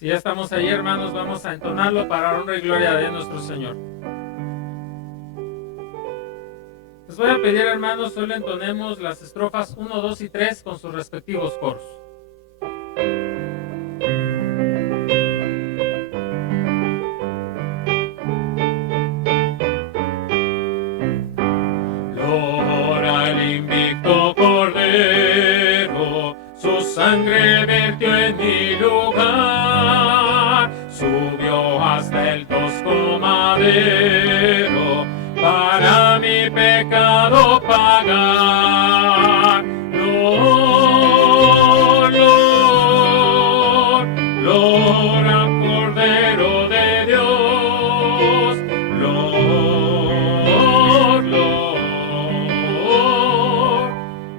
Si ya estamos ahí, hermanos, vamos a entonarlo para honra y gloria de nuestro Señor. Les voy a pedir, hermanos, solo entonemos las estrofas 1, 2 y 3 con sus respectivos coros. Loora el invicto Cordero, su sangre vertió en mi lugar, subió hasta el tosco madero para mi pecado pagar. Lord al Cordero de Dios,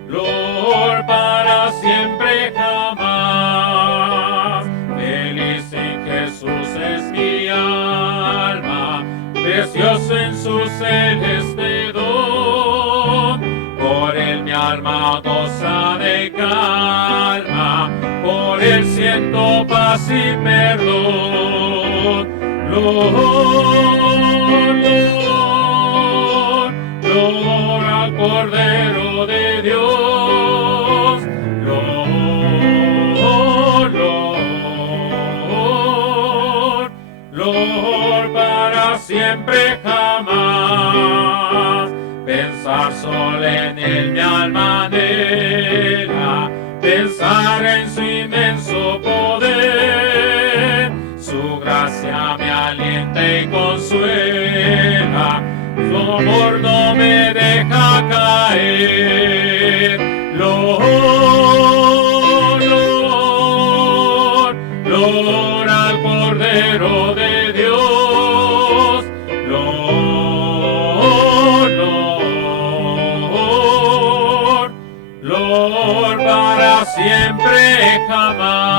Lord para siempre jamás. Feliz en Jesús es mi alma, precioso en su celeste don. Por él mi alma goza de calma, por él siento paz y perdón. Lord al Cordero de Dios, Lord para siempre jamás. Pensar solo en él mi alma anhela, pensar en su inmenso poder. Su gracia me alienta y consuela, su amor no me deja caer. Lord al Cordero de Dios, Lord para siempre jamás.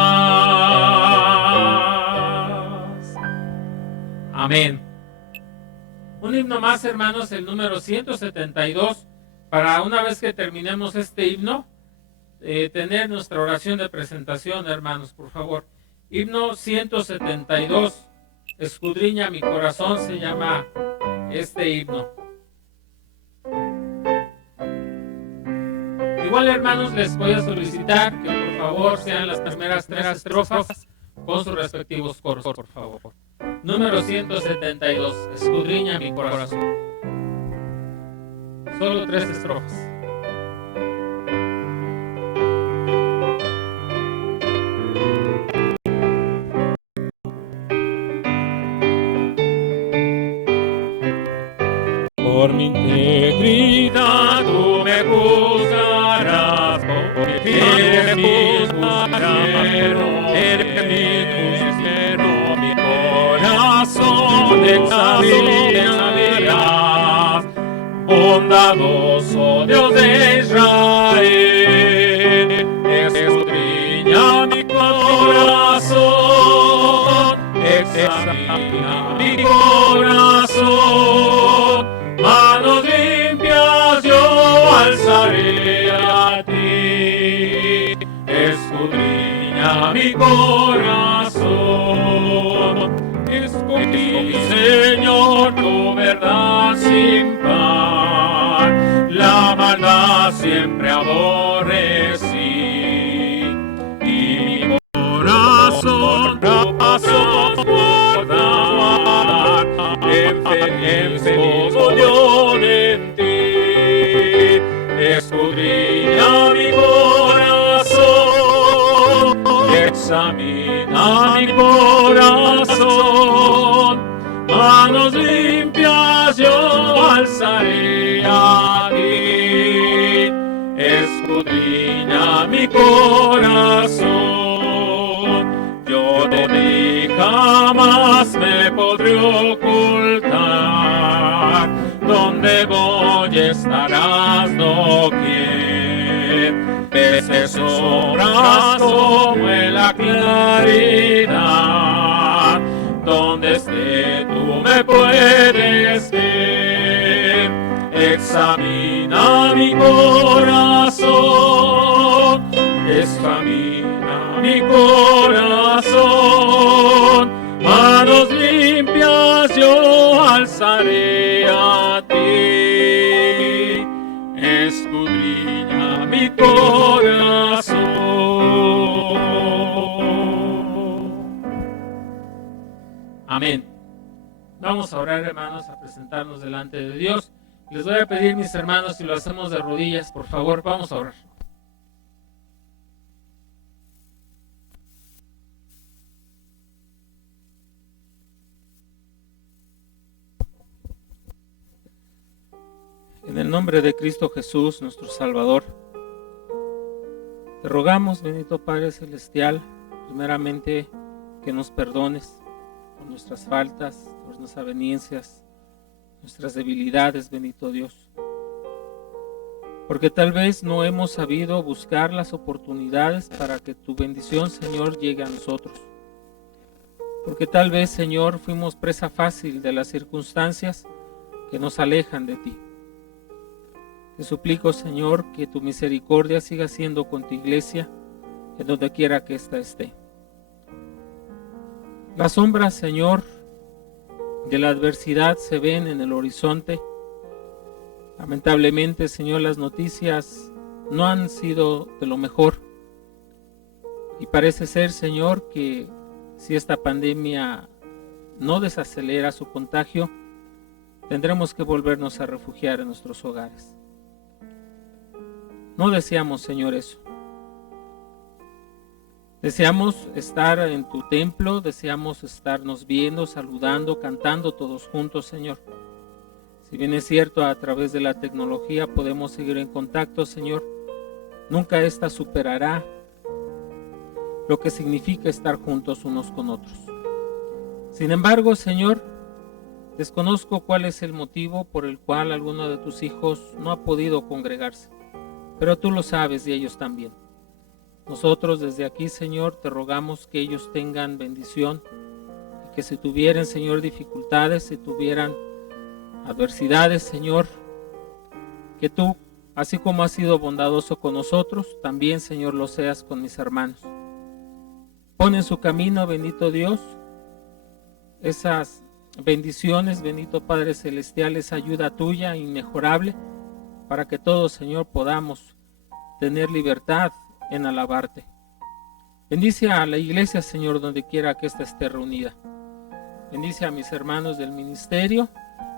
Amén. Un himno más, hermanos, el número 172, para una vez que terminemos este himno, tener nuestra oración de presentación, hermanos, por favor. Himno 172, escudriña mi corazón, se llama este himno. Igual, hermanos, les voy a solicitar que por favor sean las primeras 3 estrofas con sus respectivos coros, por favor. Número 172, escudriña mi corazón. Solo 3 estrofas. Por mi integridad tú me juzgarás, porque eres mi justiciero, mi corazón examinarás. Bondadoso Dios de Israel, escudriña mi corazón, examina mi corazón. Manos limpias yo alzaré a ti, escudriña mi corazón. Escudriña, Señor, tu verdad sin par, la maldad siempre aborrecí, y mi corazón guardar, enfermo yo en ti. Escudriña mi corazón, examina mi corazón. Manos limpias yo alzaré a ti, escudriña mi corazón. Yo de ti jamás me podré ocultar, donde voy estarás doquier. Veces obras como en la claridad, donde esté tú me puedes ver. Examina mi corazón, examina mi corazón. Amén. Vamos a orar, hermanos, a presentarnos delante de Dios. Les voy a pedir, mis hermanos, si lo hacemos de rodillas, por favor, vamos a orar. En el nombre de Cristo Jesús, nuestro Salvador, te rogamos, bendito Padre Celestial, primeramente que nos perdones por nuestras faltas, por nuestras avenencias, nuestras debilidades, bendito Dios. Porque tal vez no hemos sabido buscar las oportunidades para que tu bendición, Señor, llegue a nosotros. Porque tal vez, Señor, fuimos presa fácil de las circunstancias que nos alejan de ti. Te suplico, Señor, que tu misericordia siga siendo con tu iglesia, en donde quiera que ésta esté. Las sombras, Señor, de la adversidad se ven en el horizonte. Lamentablemente, Señor, las noticias no han sido de lo mejor. Y parece ser, Señor, que si esta pandemia no desacelera su contagio, tendremos que volvernos a refugiar en nuestros hogares. No deseamos, Señor, eso. Deseamos estar en tu templo, deseamos estarnos viendo, saludando, cantando todos juntos, Señor. Si bien es cierto, a través de la tecnología podemos seguir en contacto, Señor, nunca esta superará lo que significa estar juntos unos con otros. Sin embargo, Señor, desconozco cuál es el motivo por el cual alguno de tus hijos no ha podido congregarse. Pero tú lo sabes y ellos también. Nosotros desde aquí, Señor, te rogamos que ellos tengan bendición y que si tuvieran, Señor, dificultades, si tuvieran adversidades, Señor, que tú, así como has sido bondadoso con nosotros, también, Señor, lo seas con mis hermanos. Pon en su camino, bendito Dios, esas bendiciones, bendito Padre Celestial, esa ayuda tuya inmejorable, para que todos, Señor, podamos tener libertad en alabarte. Bendice a la iglesia, Señor, donde quiera que ésta esté reunida. Bendice a mis hermanos del ministerio,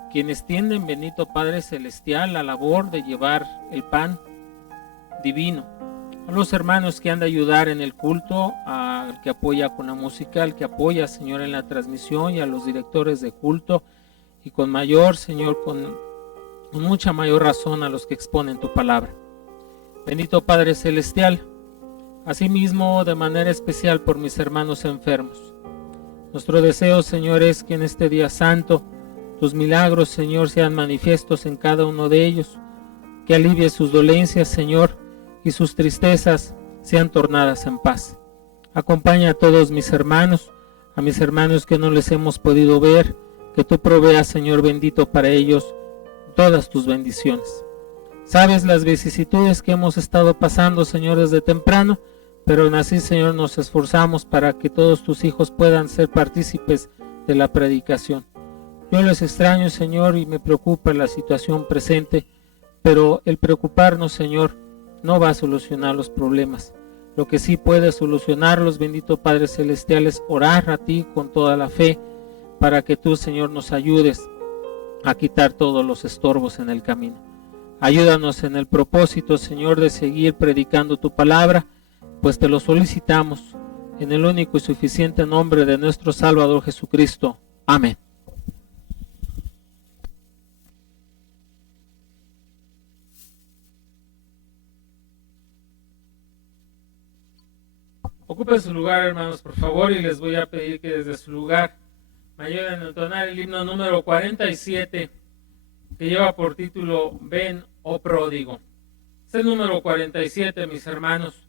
quienes tienden, bendito Padre Celestial, la labor de llevar el pan divino. A los hermanos que han de ayudar en el culto, al que apoya con la música, al que apoya, Señor, en la transmisión, y a los directores de culto, y con mayor, Señor, con mucha mayor razón a los que exponen tu palabra. Bendito Padre Celestial, asimismo de manera especial por mis hermanos enfermos. Nuestro deseo, Señor, es que en este día santo tus milagros, Señor, sean manifiestos en cada uno de ellos, que alivie sus dolencias, Señor, y sus tristezas sean tornadas en paz. Acompaña a todos mis hermanos, a mis hermanos que no les hemos podido ver, que tú proveas, Señor bendito, para ellos todas tus bendiciones. Sabes las vicisitudes que hemos estado pasando, Señor, desde temprano, pero aún así, Señor, nos esforzamos para que todos tus hijos puedan ser partícipes de la predicación. Yo les extraño, Señor, y me preocupa la situación presente, pero el preocuparnos, Señor, no va a solucionar los problemas. Lo que sí puede solucionarlos, bendito Padre Celestial, es orar a ti con toda la fe, para que tú, Señor, nos ayudes a quitar todos los estorbos en el camino. Ayúdanos en el propósito, Señor, de seguir predicando tu palabra, pues te lo solicitamos en el único y suficiente nombre de nuestro Salvador Jesucristo. Amén. Ocupen su lugar, hermanos, por favor, y les voy a pedir que desde su lugar me ayuden a entonar el himno número 47, que lleva por título Ven, oh pródigo. Es el número 47, mis hermanos.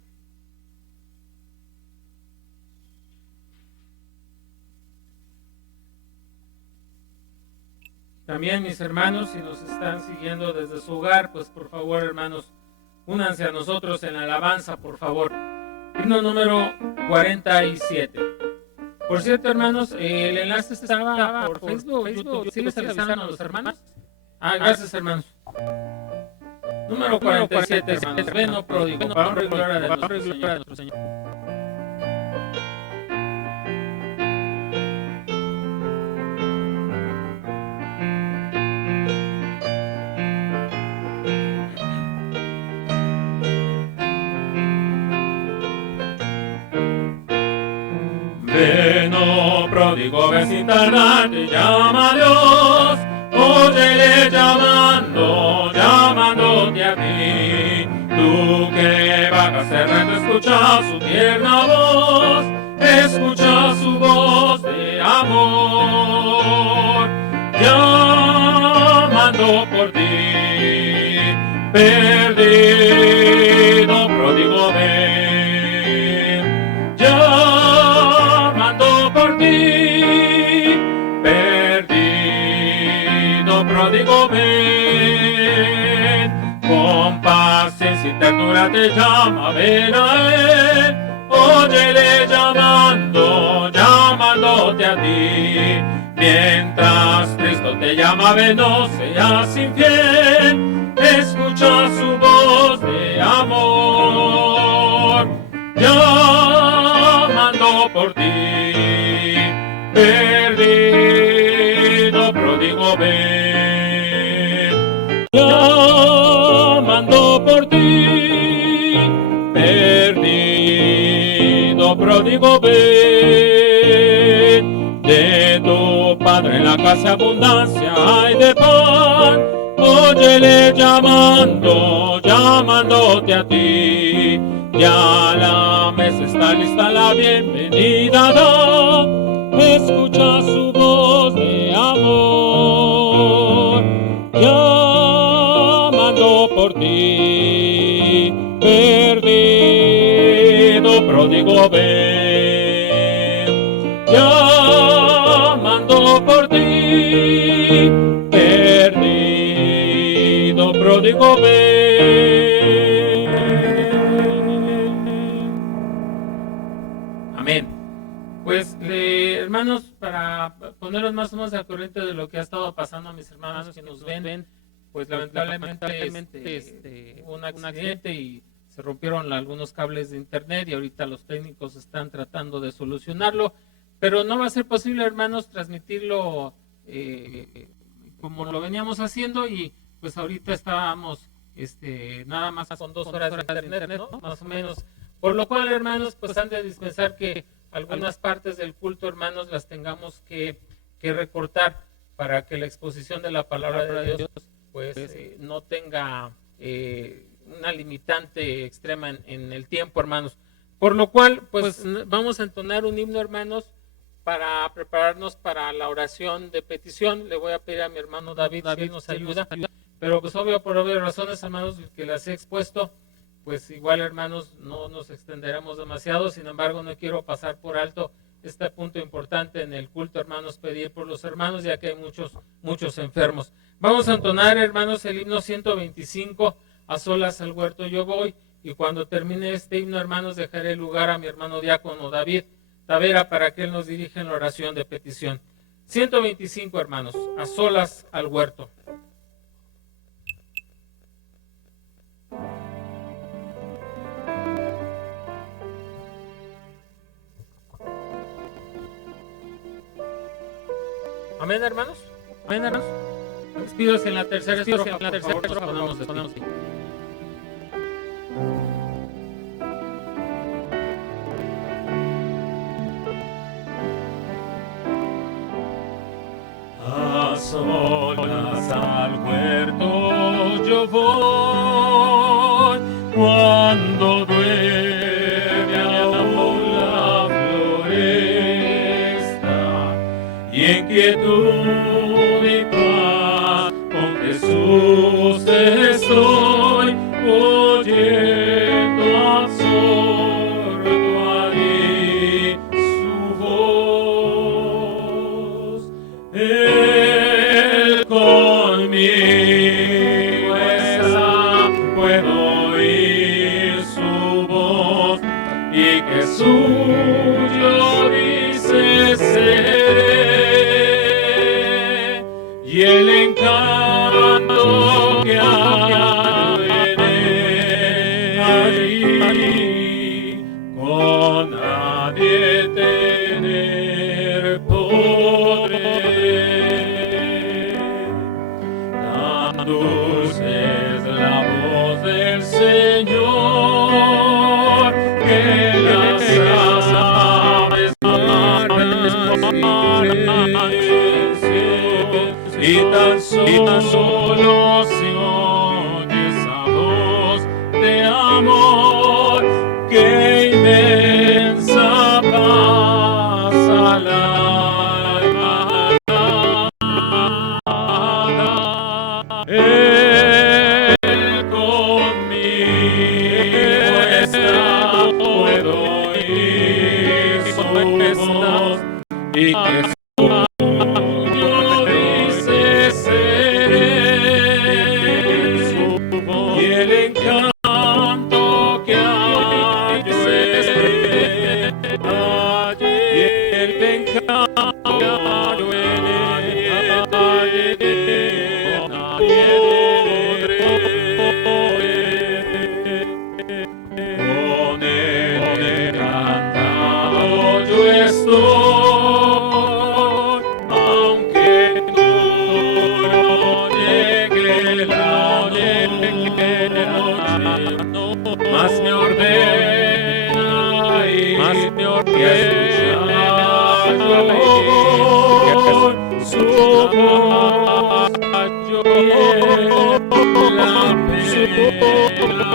También, mis hermanos, si nos están siguiendo desde su hogar, pues por favor, hermanos, únanse a nosotros en la alabanza, por favor. Himno número 47. Por cierto, hermanos, el enlace estaba por Facebook, YouTube. ¿Sí les avisaron a los hermanos? Gracias, hermanos. Número 47, hermanos. Ven, oh pródigo, para honra y gloria de nuestro Señor. pródigo ven sin tardar, te llama Dios, óyele llamándote a ti. Tú que vagas errante, escucha su tierna voz, escucha su voz de amor, llamando por ti. Perdido pródigo ven, llamando por ti. Perdido pródigo ven, con paciencia y ternura te llama, ven a él. Óyele llamándote a ti. Mientras Cristo te llama, ven, no seas infiel. Escucha su voz de amor, llamando por ti. Perdido pródigo ven, llamando por ti. Perdido pródigo ven, de tu Padre en la casa abundancia hay de pan. Óyele llamándote a ti. Ya la mesa está lista, la bienvenida da. Escucha su voz de amor, llamando por ti. Perdido pródigo ven, llamando por ti. Perdido pródigo ven. Amén. Pues hermanos, para ponerlos más o menos al corriente de lo que ha estado pasando a mis hermanos que nos ven, pues lamentablemente hubo un accidente y se rompieron algunos cables de internet y ahorita los técnicos están tratando de solucionarlo, pero no va a ser posible, hermanos, transmitirlo como lo veníamos haciendo, y pues ahorita estábamos nada más con 2 horas de internet, ¿no? Más o menos. Por lo cual, hermanos, pues han de dispensar que algunas partes del culto, hermanos, las tengamos que recortar para que la exposición de la palabra de Dios pues no tenga una limitante extrema en el tiempo, hermanos. Por lo cual, pues vamos a entonar un himno, hermanos, para prepararnos para la oración de petición. Le voy a pedir a mi hermano David si nos ayuda, pero pues por obvias razones, hermanos, que las he expuesto, pues igual, hermanos, no nos extenderemos demasiado. Sin embargo, no quiero pasar por alto este punto importante en el culto, hermanos, pedir por los hermanos, ya que hay muchos enfermos. Vamos a entonar, hermanos, el himno 125, a solas al huerto yo voy, y cuando termine este himno, hermanos, dejaré lugar a mi hermano diácono David Tavera para que él nos dirija en la oración de petición. 125, hermanos, a solas al huerto. Amén, hermanos. Amén, hermanos. Despidos en la tercera estrofa, por favor, nos ponemos de pie. A solas al huerto yo voy, cuando duerme aún la floresta, y en quietud y paz con Jesús estoy, oyendo absorto allí su voz. Él conmigo está, puedo oír su voz, y que suyo dice seré, y el encanto que hay en él allí, con nadie tener podré. Tan dulce es la voz del Señor, que las aves y tan solo si oyes esa voz de amor, que inmensa paz al alma da. Él conmigo está, puedo oír su voz, y que y el encanto que hallo allí, el encanto que hallo nadie con él encantado yo estoy, aunque tú no llegues la noche, más me ordena y su voz, yo la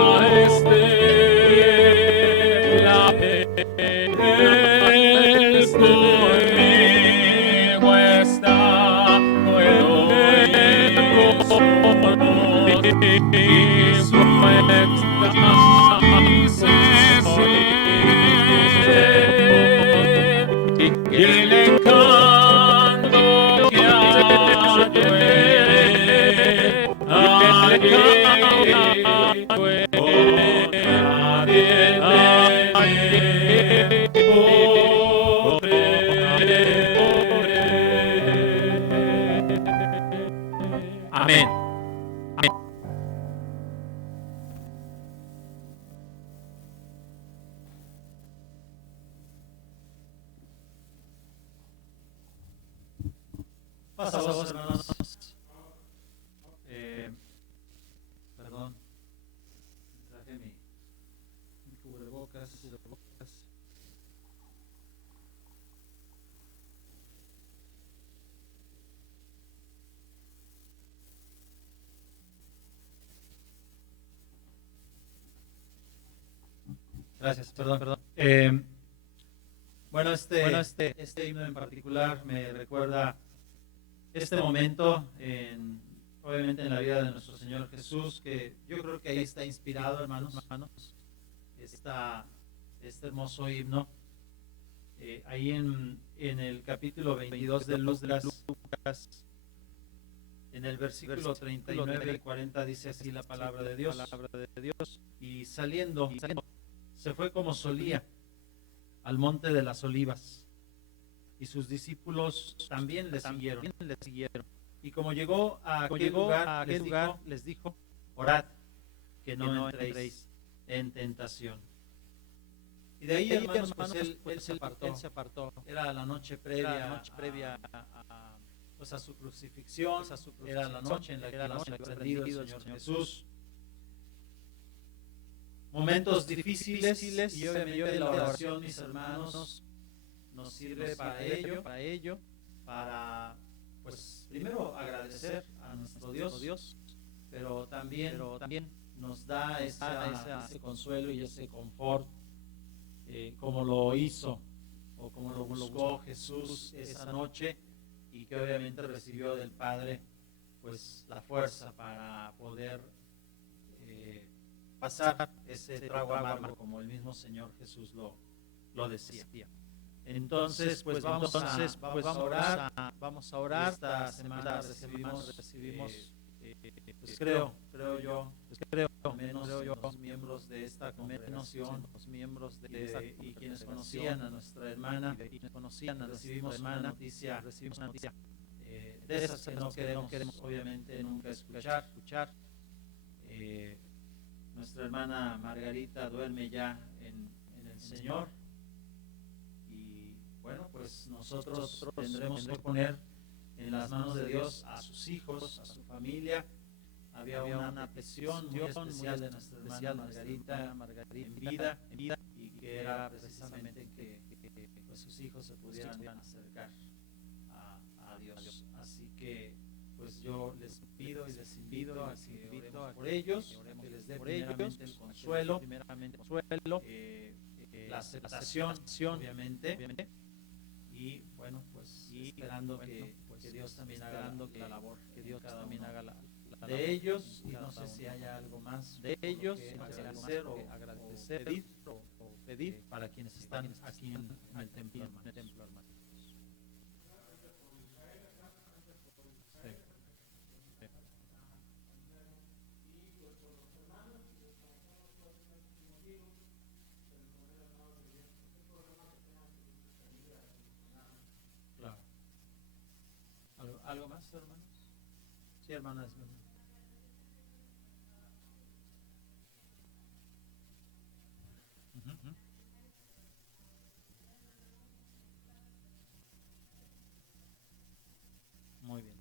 pena la pena él conmigo está, puedo oír su y el encanto que amén. Pasamos, hermanos. Perdón, traje mi cubrebocas. Gracias, perdón. Bueno, este himno en particular me recuerda este momento, obviamente en la vida de nuestro Señor Jesús, que yo creo que ahí está inspirado, hermanos, este hermoso himno. Ahí en el capítulo 22 de Lucas, en el versículo 39 y 40 dice así la palabra de Dios. Y saliendo, se fue como solía al monte de las olivas, y sus discípulos también le siguieron. Y como llegó a aquel lugar, les dijo: orad, que no entréis en tentación. Y de ahí, hermanos, pues él se apartó. Era la noche previa a su crucifixión. Era la noche en la que iba a ser rendido el Señor Jesús. Momentos difíciles, y obviamente la oración, mis hermanos, nos sirve para ello, para pues primero agradecer a nuestro Dios, pero también nos da ese consuelo y ese confort, como lo hizo o como lo buscó Jesús esa noche, y que obviamente recibió del Padre pues la fuerza para poder pasar ese trago amargo, como el mismo Señor Jesús lo decía. Entonces, pues vamos a orar. Esta semana recibimos pues creo yo, al menos los miembros de esta congregación, y quienes conocían a nuestra hermana, recibimos una noticia de esas que no queremos obviamente nunca escuchar. Nuestra hermana Margarita duerme ya en el Señor, y bueno, pues nosotros tendremos que poner en las manos de Dios a sus hijos, a su familia. Había una petición muy especial de nuestra hermana Margarita en vida, y que era precisamente que pues sus hijos se pudieran acercar Dios. Así que pues yo les pido y les invito a que oremos por ellos, que les dé primeramente el consuelo, la aceptación, obviamente, y bueno, pues esperando que Dios también haga la labor, que Dios también haga la de ellos, y no sé si haya algo más de ellos que agradecer o pedir para quienes están aquí en el templo, hermanos. Claro. ¿Algo más, hermanos? Sí, hermanas. Ujú. Muy bien,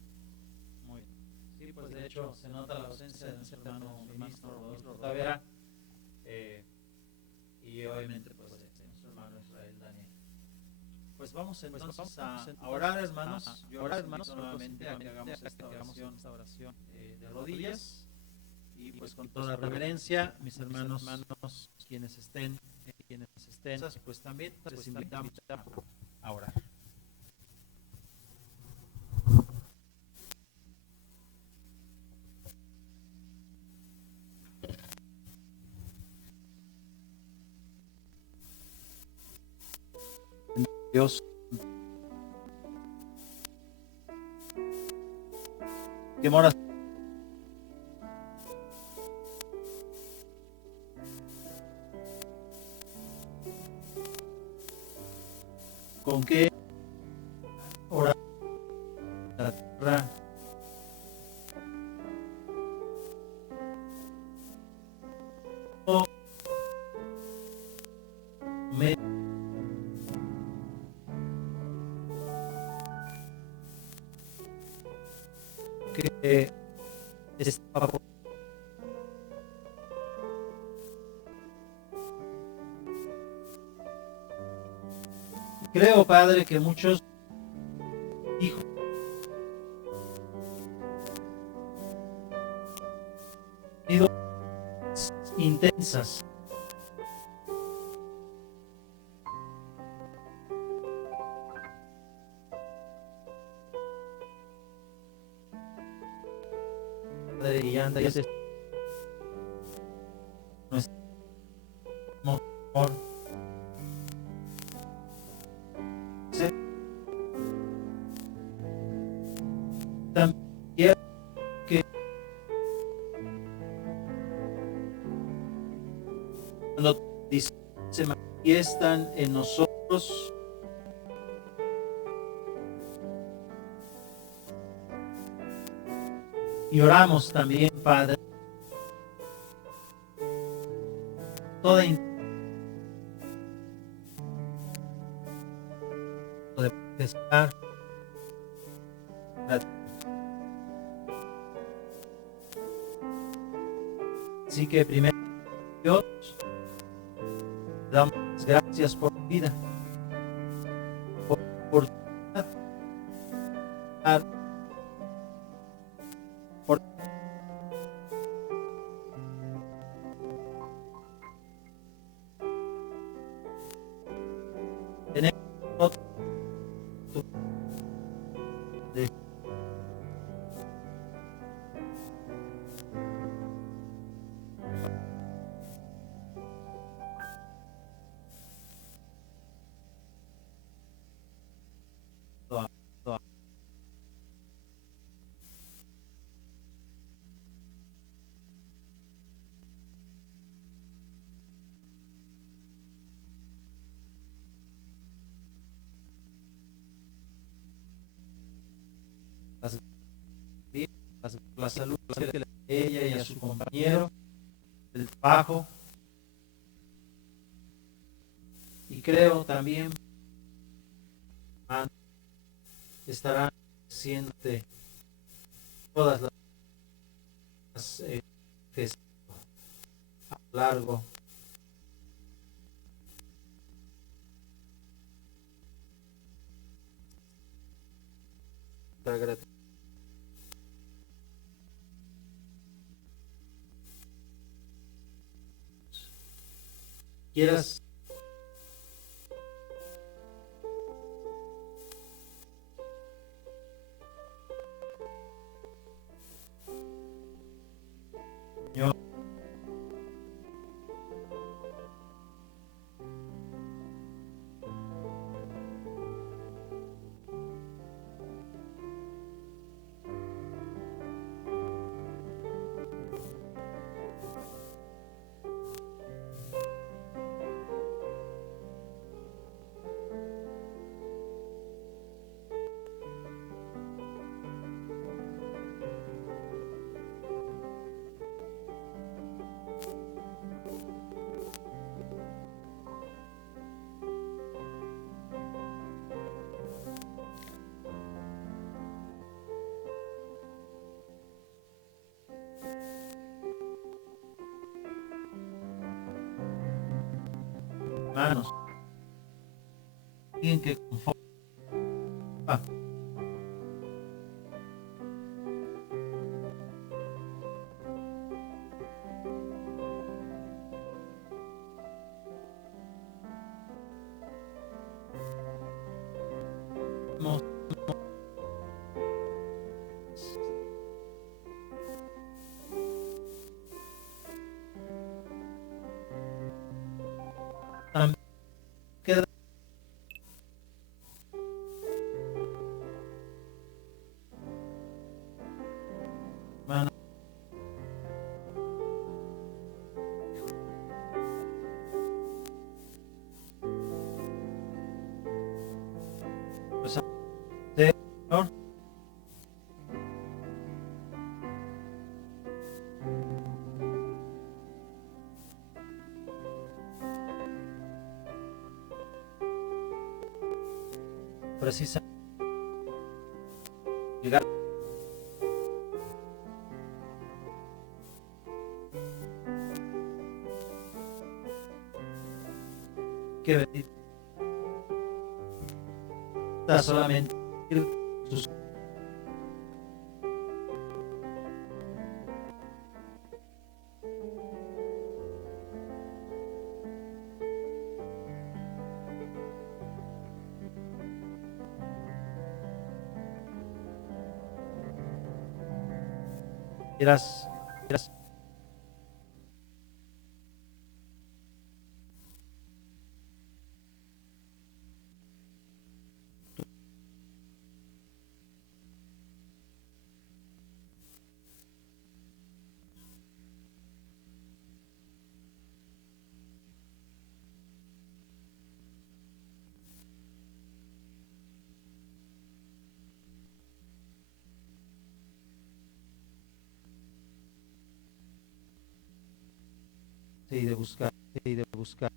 muy bien. Sí, pues de hecho se nota la ausencia de nuestro hermano ministro Tavera, y obviamente pues nuestro hermano Israel Daniel. Pues vamos entonces a orar, hermanos. Yo les invito nuevamente a que hagamos esta oración de rodillas, y pues con toda reverencia, mis hermanos, quienes estén, pues también les invitamos a orar. Dios, que moras con qué orar la tierra, que está por creo, Padre, que muchos hijos han sido intensas, Padre, y antes nuestro amor también que cuando se manifiestan en nosotros, y oramos también, Padre, toda de manifestar así que primero Dios, damos gracias por tu vida, por tener tu de la salud de ella y a su compañero del trabajo, y creo también estarán siendo todas las a lo largo Quieras Señor, hermanos, alguien que conforme también queda hermano, pues Señor, precisa llegar que bendita solamente sus quieras y de buscar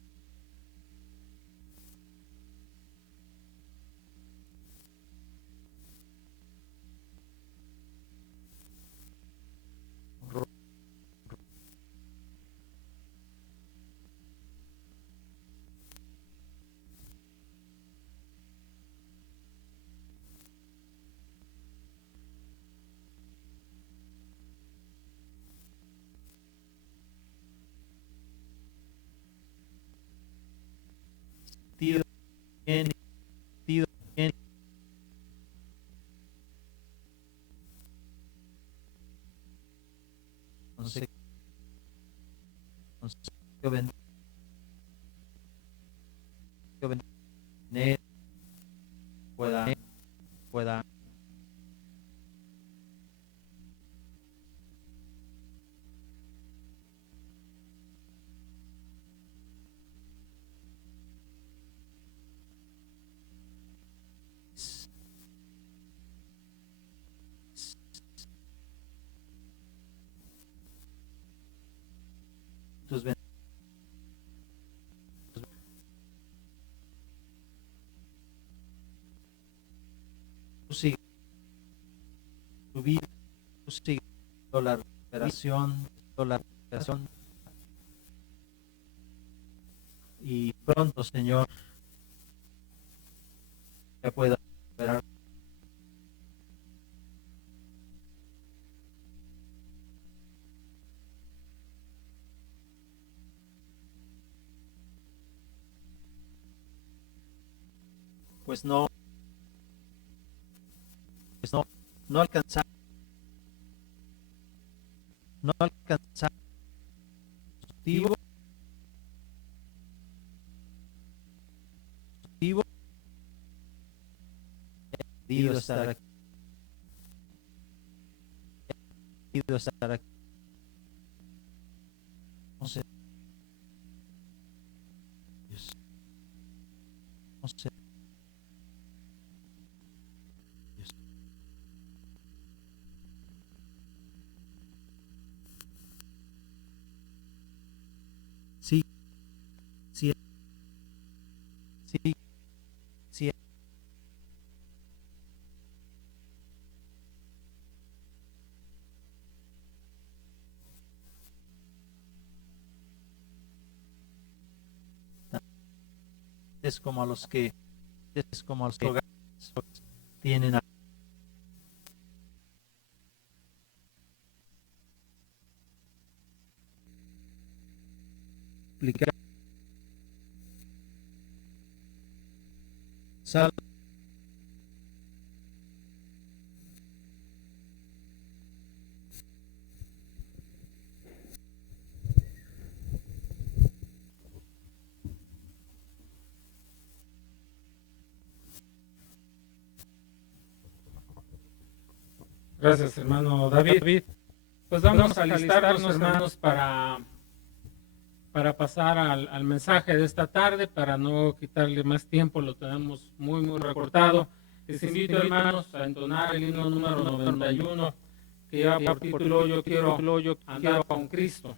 sentido bien, sentido bien, consejo bendito pueda tus bendiciones. Tú sigue tu vida, tú sigue la recuperación, y pronto, Señor, ya pueda recuperar pues no alcanzar objetivo estar aquí. No sé. Sí. Es como a los que tienen aplicar sal Gracias, hermano David. Pues vamos a alistarnos, hermanos, para pasar al mensaje de esta tarde, para no quitarle más tiempo, lo tenemos muy recortado. Les invito, hermanos, a entonar el himno número 91, que lleva por título Yo quiero andar con Cristo.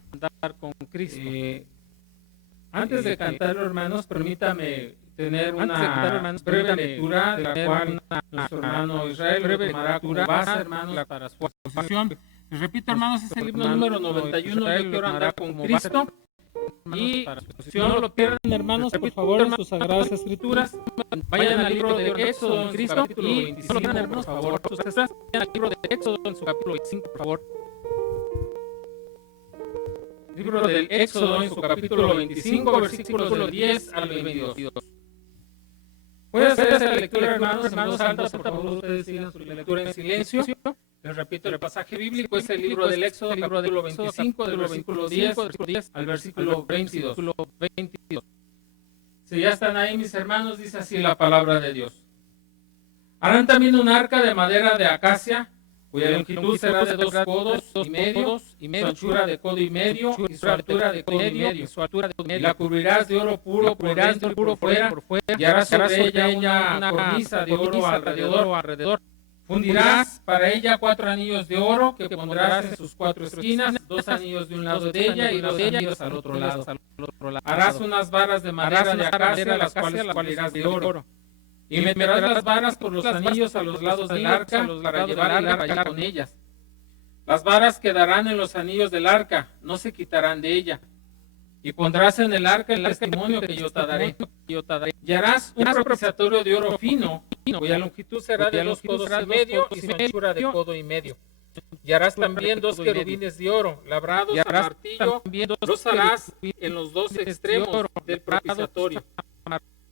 Antes de cantarlo, hermanos, permítame tener una breve lectura, de la cual nuestro hermano Israel tomará como base, hermanos, para su exposición. Les repito, hermanos, es el himno número 91, Yo quiero andar con Cristo. Y si no lo pierden, hermanos, por favor, en sus sagradas escrituras, vayan al libro de Éxodo en Cristo, capítulo 25, hermanos, por favor, vayan al libro de Éxodo en su capítulo 25, por favor. Libro del Éxodo en su capítulo 25, versículos del 10 al 22. Puede hacer esa lectura, hermanos, en voz alta, por favor, ustedes sigan su lectura en silencio. Les repito, el pasaje bíblico es el libro del Éxodo, capítulo 25, del versículo 10 al versículo 22. Si ya están ahí, mis hermanos, dice así la palabra de Dios. Harán también un arca de madera de acacia, cuya longitud será de 2 codos y medio, su anchura de codo y medio, y su altura de codo y medio. Y la cubrirás de oro puro por dentro y por fuera, y harás sobre ella una cornisa de oro alrededor. Fundirás para ella 4 anillos de oro que pondrás en sus 4 esquinas, 2 anillos de un lado de ella y 2 anillos al otro lado. Harás unas varas de madera de acacia, las cuales cubrirás de oro. Y meterás las varas por los anillos a los lados del arca para llevar el arca con ellas. Las varas quedarán en los anillos del arca, no se quitarán de ella. Y pondrás en el arca el testimonio que yo te daré. Y harás un propiciatorio de oro fino, cuya longitud será de 2 codos y medio y su anchura de codo y medio. Y harás también 2 querubines de oro, labrados a martillo, los harás en los 2 extremos del propiciatorio.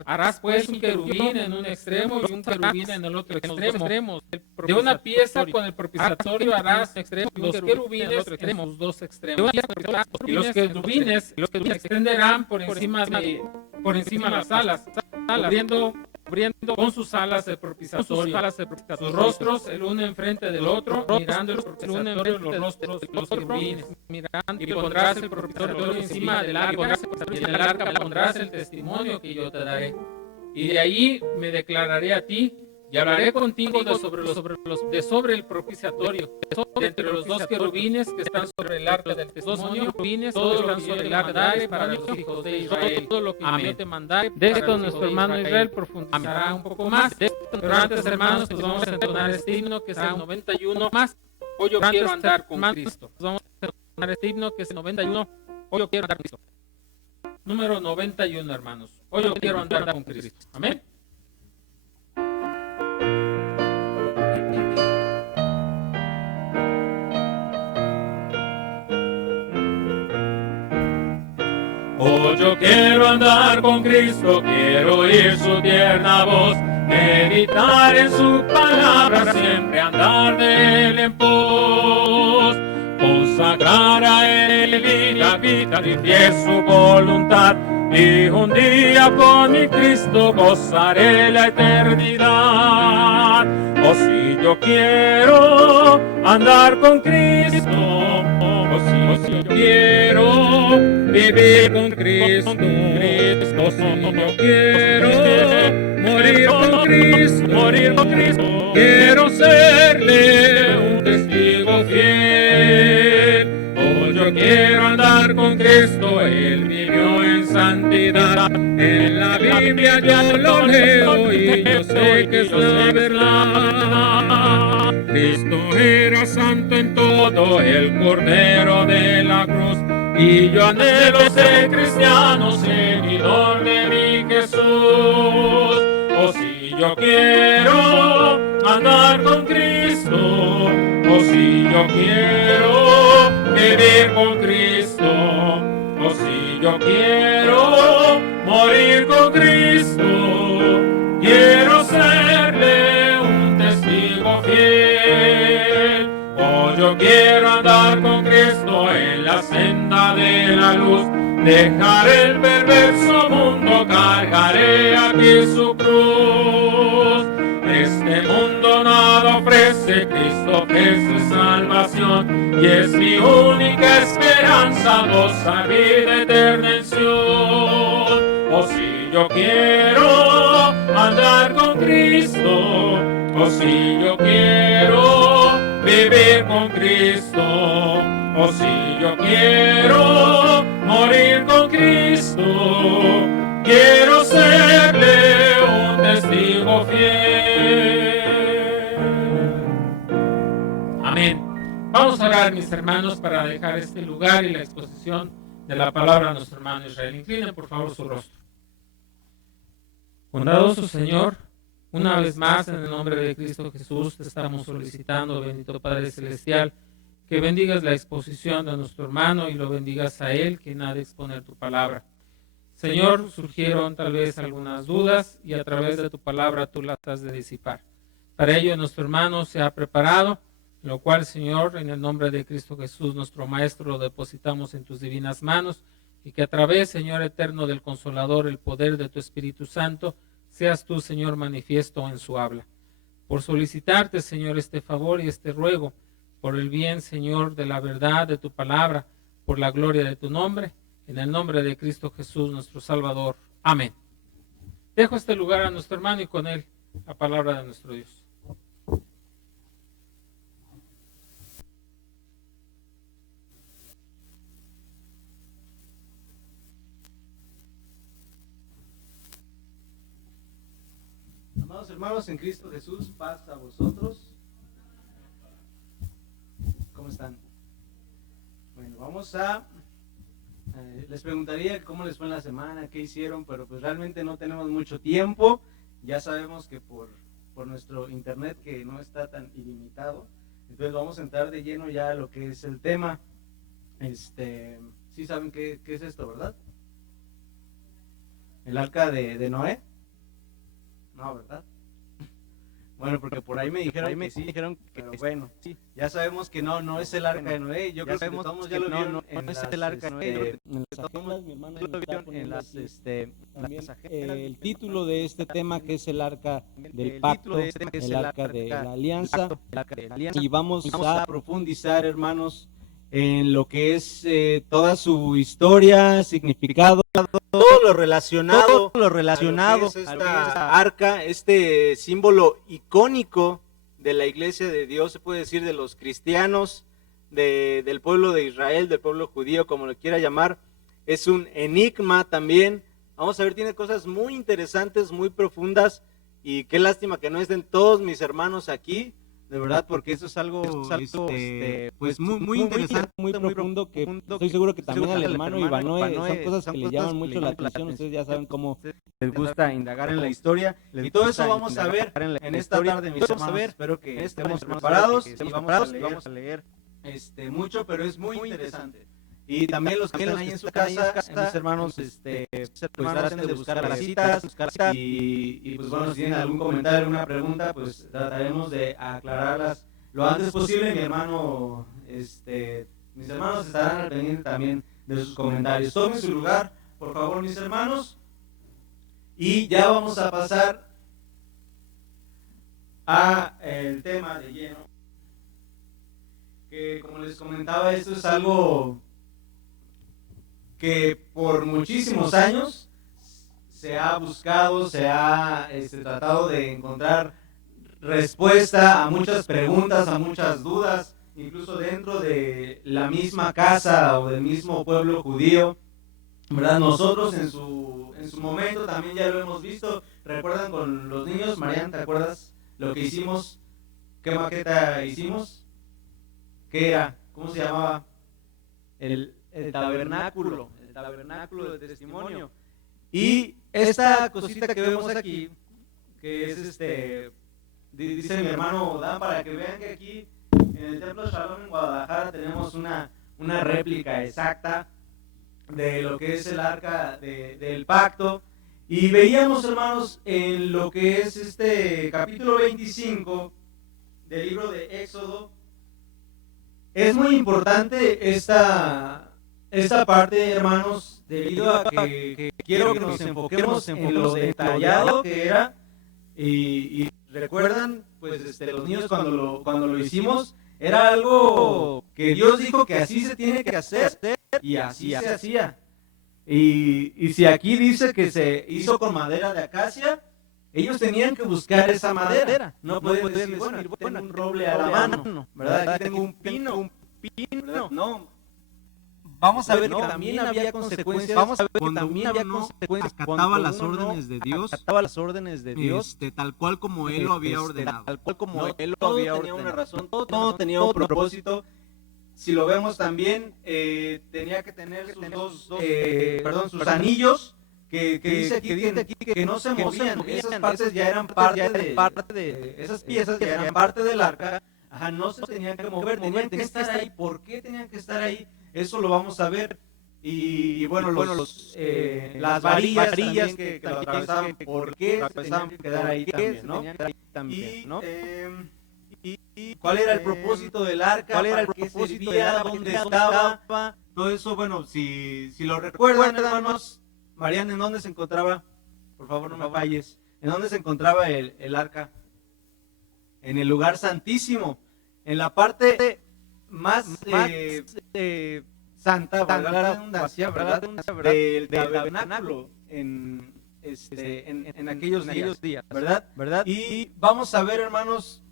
Harás pues un querubín en un extremo y un querubín en el otro extremo. De una pieza con el propiciatorio harás los querubines en sus 2 extremos. Y los querubines extenderán por encima las alas, cubriendo con sus alas el propiciatorio. Sus rostros el uno enfrente del otro, mirando el propiciatorio los rostros de los querubines. Y pondrás el propiciatorio encima del arca, y en el arca pondrás el testimonio que yo te daré. Y de ahí me declararé a ti, y hablaré contigo sobre el propiciatorio, de entre los 2 querubines que están sobre el arca del testimonio, todos están sobre el arca para los hijos de Israel. Todo lo que yo te mandare. De esto nuestro hermano Israel profundizará un poco más. Pero antes, hermanos, pues vamos a entonar este himno que es el 91 más. Hoy yo quiero andar con Cristo. Vamos a entonar este himno que es el 91. Hoy yo quiero andar con Cristo. Número 91, hermanos. Hoy yo quiero andar con Cristo. Amén. Oh, yo quiero andar con Cristo, quiero oír su tierna voz, meditar en su palabra, siempre andar de él en pos, consagrar a él la vida, vivir su voluntad, y un día con mi Cristo gozaré la eternidad. Oh, si yo quiero andar con Cristo, oh, si yo quiero vivir con Cristo, oh, si yo quiero morir con Cristo, quiero serle un testigo fiel. Oh, yo quiero andar con Cristo, Él vivió en santidad. En la Biblia yo lo leo y yo sé que es la verdad. Cristo era santo en todo, el Cordero de la cruz, y yo anhelo ser cristiano, seguidor de mi Jesús. Oh, si yo quiero andar con Cristo, oh, si yo quiero vivir con Cristo, oh, si yo quiero morir con Cristo, quiero serle un testigo fiel. Oh, yo quiero andar con Cristo en la senda de la luz, dejaré el perverso mundo, cargaré aquí su cruz. Este mundo nada ofrece, Cristo ofrece salvación, y es mi única esperanza, goza vida eterna en Sion. Oh, si yo quiero andar con Cristo, oh, si yo quiero vivir con Cristo, oh, si yo quiero morir con Cristo, quiero serle un testigo fiel. Amén. Vamos a orar, mis hermanos, para dejar este lugar y la exposición de la palabra a nuestro hermano Israel. Inclinen por favor su rostro. Bondadoso Señor, una vez más en el nombre de Cristo Jesús te estamos solicitando, bendito Padre Celestial, que bendigas la exposición de nuestro hermano y lo bendigas a él, quien ha de exponer tu palabra. Señor, surgieron tal vez algunas dudas y a través de tu palabra tú las has de disipar. Para ello nuestro hermano se ha preparado, lo cual, Señor, en el nombre de Cristo Jesús, nuestro Maestro, lo depositamos en tus divinas manos, y que a través, Señor eterno, del Consolador, el poder de tu Espíritu Santo, seas tú, Señor, manifiesto en su habla. Por solicitarte, Señor, este favor y este ruego, por el bien, Señor, de la verdad de tu palabra, por la gloria de tu nombre, en el nombre de Cristo Jesús, nuestro Salvador. Amén. Dejo este lugar a nuestro hermano y con él la palabra de nuestro Dios. Amados hermanos en Cristo Jesús, paz a vosotros. ¿Cómo están? Bueno, vamos a... les preguntaría cómo les fue en la semana, qué hicieron, pero pues realmente no tenemos mucho tiempo. Ya sabemos que por nuestro internet que no está tan ilimitado. Entonces vamos a entrar de lleno ya a lo que es el tema. Sí saben qué es esto, ¿verdad? ¿El arca de Noé? No, ¿verdad? Bueno, porque por ahí me dijeron que sí, pero bueno, sí, ya sabemos que no es el arca de Noé. Yo creo que todos ya lo vieron, no es el arca de Noé. Mi hermano lo vieron en las el título de este tema, que es el arca del pacto, el arca de la alianza, y vamos a profundizar, hermanos, en lo que es toda su historia, significado, todo lo relacionado a esta arca, este símbolo icónico de la iglesia de Dios, se puede decir de los cristianos, del pueblo de Israel, del pueblo judío, como lo quiera llamar. Es un enigma también. Vamos a ver, tiene cosas muy interesantes, muy profundas, y qué lástima que no estén todos mis hermanos aquí, de verdad, porque eso es algo pues muy interesante, muy profundo, que estoy seguro que también al hermano Ivanoe son cosas que le llaman mucho la atención. Ustedes ya saben cómo les gusta indagar en la historia, y todo eso vamos a ver en esta tarde, mis hermanos. Espero que estemos preparados y vamos a leer mucho, pero es muy interesante. Y también los que están ahí en su casa, mis hermanos, pues traten de buscar las citas, y pues bueno, si tienen algún comentario, alguna pregunta, pues trataremos de aclararlas lo antes posible. Mi hermano, mis hermanos estarán al pendiente también de sus comentarios. Tomen su lugar, por favor, mis hermanos, y ya vamos a pasar a el tema de lleno, que como les comentaba, esto es algo que por muchísimos años se ha buscado, se ha tratado de encontrar respuesta a muchas preguntas, a muchas dudas, incluso dentro de la misma casa o del mismo pueblo judío, ¿verdad? Nosotros en su momento también ya lo hemos visto. ¿Recuerdan con los niños? Marian, ¿te acuerdas lo que hicimos? ¿Qué maqueta hicimos? ¿Qué era? ¿Cómo se llamaba? El tabernáculo de testimonio. Y esta cosita que vemos aquí, que es dice mi hermano Dan, para que vean que aquí en el Templo Shalom en Guadalajara tenemos una réplica exacta de lo que es el arca del pacto. Y veíamos, hermanos, en lo que es capítulo 25 del libro de Éxodo. Es muy importante esta parte, hermanos, debido a que quiero que nos enfoquemos en lo detallado que era. Y recuerdan, pues los niños cuando lo hicimos, era algo que Dios dijo que así se tiene que hacer, y así se hacía. Y si aquí dice que se hizo con madera de acacia, ellos tenían que buscar esa madera. No pueden decir, bueno, aquí tengo un roble a la mano, ¿verdad? Aquí tengo un pino, ¿verdad? No. Vamos a ver que también había consecuencias. Vamos a ver que también había consecuencias. Acataba las órdenes de Dios. Acataba las órdenes de Dios. Tal cual como Él lo había ordenado. Tal cual como Él lo había ordenado. Todo tenía una razón, todo tenía un propósito. Si lo vemos también, tenía que tener sus anillos, que dice aquí que no se movían. Esas partes ya eran parte de esas piezas ya eran parte del arca. Ajá, no se tenían que mover, tenían que estar ahí. ¿Por qué tenían que estar ahí? Eso lo vamos a ver. Y bueno, las varillas también que lo atravesaban, ¿por qué se tenían que quedar ahí también, ¿no? Y cuál era el propósito del arca, cuál era el propósito del arca, dónde estaba, todo eso. Bueno, si lo recuerdan, hermanos, Marian, ¿en dónde se encontraba? Por favor, no me falles. ¿En dónde se encontraba el arca? En el lugar santísimo, en la parte más santa, ¿verdad? La redundancia, ¿verdad? Del tabernáculo en aquellos días, ¿verdad? Y vamos a ver, hermanos,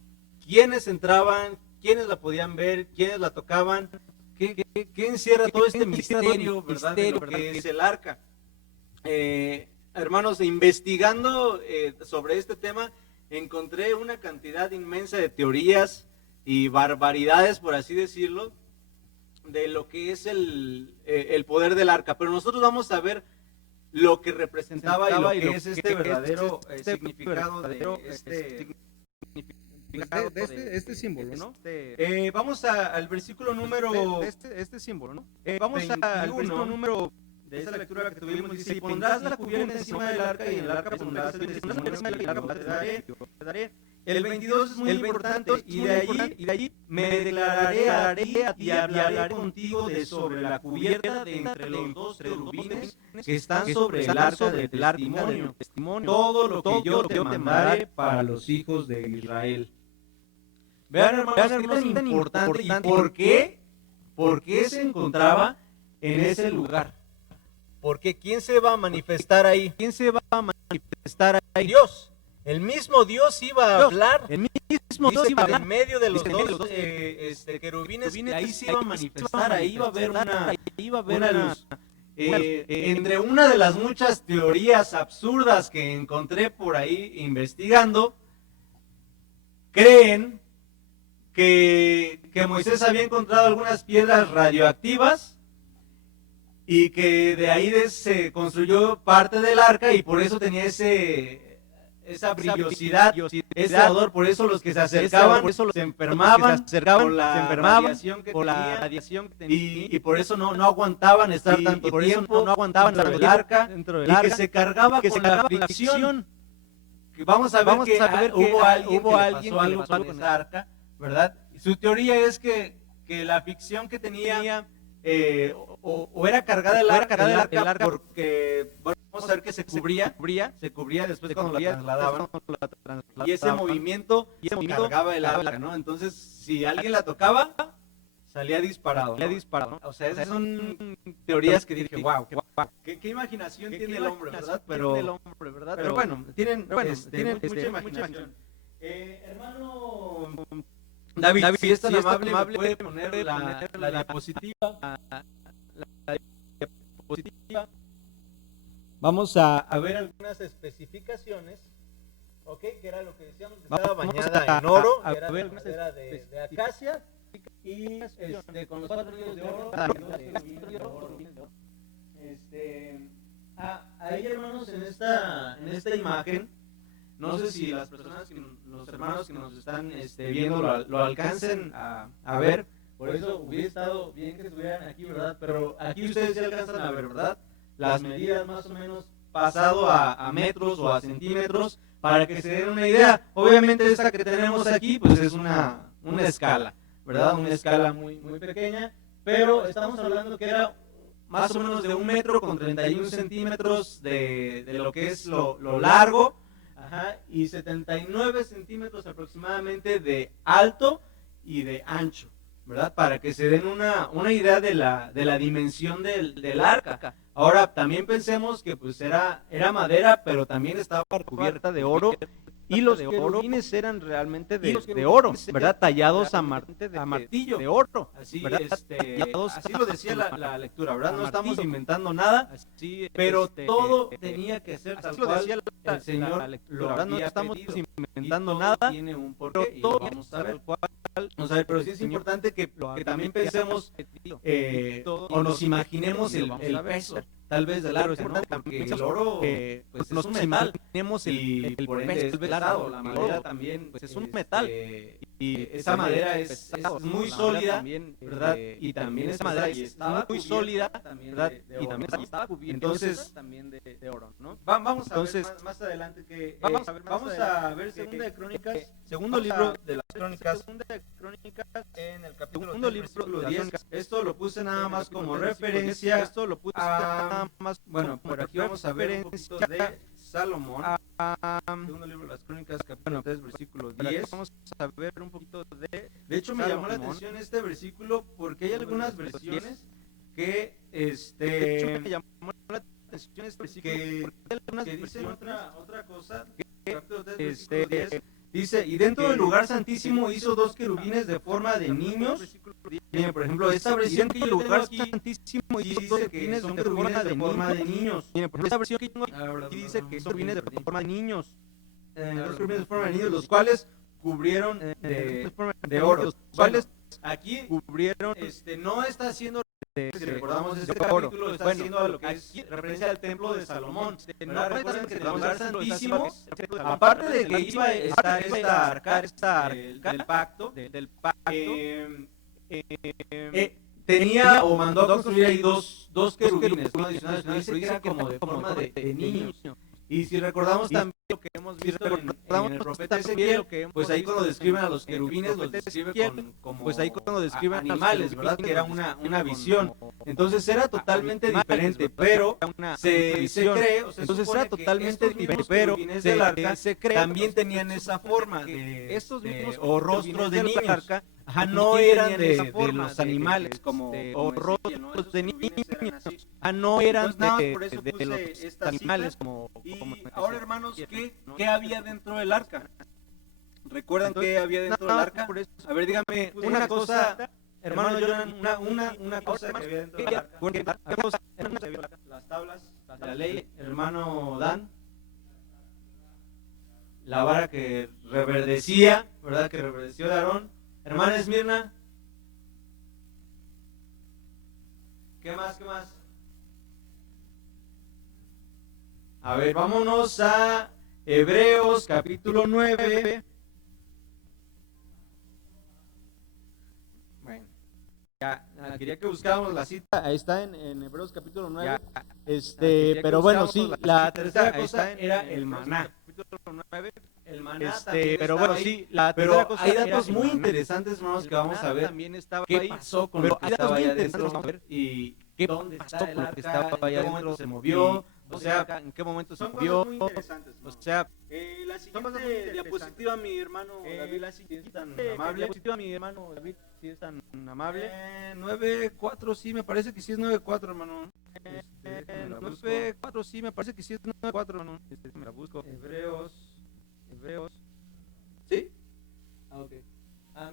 quiénes entraban, quiénes la podían ver, quiénes la tocaban, qué encierra todo este misterio, ¿verdad? De lo que es el arca. Hermanos, investigando sobre este tema, encontré una cantidad inmensa de teorías y barbaridades, por así decirlo, de lo que es el poder del arca. Pero nosotros vamos a ver lo que representaba y lo que es verdadero significado de este símbolo, ¿no? Vamos al versículo número este símbolo, ¿no? Vamos al versículo número de esa lectura que tuvimos. Dice: y pondrás la cubierta encima del arca, y en el arca pondrás el testimonio que te daré. El 22 es muy importante, y de allí me declararé a ti y hablaré contigo de sobre la cubierta de entre los dos querubines que están sobre el arca del testimonio, todo lo que yo te mandaré para los hijos de Israel. Vean, hermanos, qué tan importante y por qué se encontraba en ese lugar. Porque ¿quién se va a manifestar ahí? ¿Quién se va a manifestar ahí? Dios. El mismo Dios iba a hablar. El mismo Dios iba a hablar en medio de los dos querubines. Ahí se iba a manifestar, ahí iba a haber una luz. Entre una de las muchas teorías absurdas que encontré por ahí investigando, creen que Moisés había encontrado algunas piedras radioactivas y que de ahí se construyó parte del arca, y por eso tenía esa brillosidad, ese odor, por eso los que se acercaban se enfermaban por la radiación que tenía, y por eso no aguantaban estar tanto tiempo, no aguantaban dentro del arca, y que se cargaba con la fricción. Vamos a ver que hubo alguien que le pasó con esa arca, ¿verdad? Su teoría es que la fricción que tenía o era cargada el arca porque vamos a ver que se cubría después cuando la trasladaban, y ese movimiento cargaba el arca, ¿no? Entonces, si alguien la tocaba, salía disparado, ¿no? O sea, esas son teorías que dije, wow, qué imaginación tiene el hombre, ¿verdad? Pero bueno, tienen mucha imaginación. Hermano David, si es tan amable, ¿me puede poner la diapositiva? Vamos a ver algunas especificaciones, ¿ok? Que era lo que decíamos, que estaba bañada en oro, que era de madera de acacia, y con los 4 anillos de oro. Ahí, hermanos, en esta imagen, no sé si las personas, los hermanos que nos están viendo lo alcancen a ver, por eso hubiera estado bien que estuvieran aquí, ¿verdad? Pero aquí ustedes ya alcanzan a ver, ¿verdad? Las medidas más o menos pasado a metros o a centímetros, para que se den una idea. Obviamente esta que tenemos aquí, pues es una escala, ¿verdad? Una escala muy pequeña, pero estamos hablando que era más o menos de 1 metro con 31 centímetros de lo que es lo largo, y 79 centímetros aproximadamente de alto y de ancho, ¿verdad? Para que se den una idea de la dimensión del arca. Ahora, también pensemos que pues era madera, pero también estaba cubierta de oro, y los querubines eran realmente de oro, ¿verdad? Tallados a martillo de oro, así, así lo decía la lectura, ¿verdad? No estamos inventando nada, pero todo tenía que ser tal cual el Señor lo había pedido. No estamos inventando nada, tiene un porqué, y lo vamos a ver. Pero sí es importante que también pensemos o nos imaginemos el peso, tal vez del oro. Es importante porque el oro pues es un metal, y por ende es pesado. La madera también pues es un metal, y esa madera es muy sólida, ¿verdad? Y también esa madera estaba muy sólida, ¿verdad? Y también estaba cubierta entonces también de oro, ¿no? Vamos a ver más adelante que vamos a ver Segunda de Crónicas, segundo libro de las Crónicas, Segunda de Crónicas, en el capítulo segundo libro 10. Esto lo puse nada más como referencia. Bueno, por aquí vamos a ver un poquito de Salomón. Segundo libro de las Crónicas, capítulo 3, versículo 10. Vamos a ver un poquito de hecho, me llamó la atención este versículo porque hay algunas versiones que que dicen otra cosa. Dice, y dentro del lugar santísimo hizo 2 querubines de forma de niños. Miren, por ejemplo, esta versión que yo tengo aquí dice que son querubines de forma de niños. Miren, por esta versión que yo tengo aquí dice que son querubines de forma de niños. 2 querubines de forma de niños, los cuales cubrieron de oro. Los cuales aquí cubrieron, no está haciendo, si recordamos este capítulo, está haciendo lo que es referencia al templo de Salomón. Recuerden que el lugar santísimo, aparte de que iba a estar esta arca del pacto, tenía o mandó a construir ahí dos querubines, ¿no? Adicionales, dice que era como de forma de niños. Y si recordamos también lo que hemos visto en el profeta Ezequiel, pues ahí cuando describen a los querubines, los describen como animales, ¿verdad? Que era una visión. Entonces era totalmente diferente, pero se cree, entonces era totalmente diferente, pero del arca también tenían esa forma o rostros de niños. No eran de los animales como o rostros de niños. No eran de los animales como. Y ahora, hermanos, ¿qué había dentro del arca? ¿Recuerdan qué había dentro del arca? A ver, dígame una cosa, hermano Jonathan, una cosa que había dentro del arca. Las tablas, la ley, hermano Dan. La vara que reverdecía, ¿verdad? Que reverdeció de Aarón. Hermana Esmirna. ¿Qué más? A ver, vámonos a Hebreos capítulo 9. Bueno, ya quería que buscáramos la cita. Ahí está en Hebreos capítulo 9. Pero bueno, sí, la tercera cosa era el maná. El maná pero bueno, sí, la tercera cosa hay datos muy interesantes, hermanos, que vamos a ver qué pasó con lo que estaba allá adentro y dónde pasó con lo que estaba allá adentro, se movió, o sea, en qué momento se movió, o sea, la siguiente diapositiva, mi hermano David, si es tan amable, diapositiva, mi hermano David, si es tan amable, 9.4, sí, me parece que sí es 9.4, hermano, 9.4, sí, me parece que sí es 9.4, hermano, me la busco, Hebreos, ¿sí? Ok.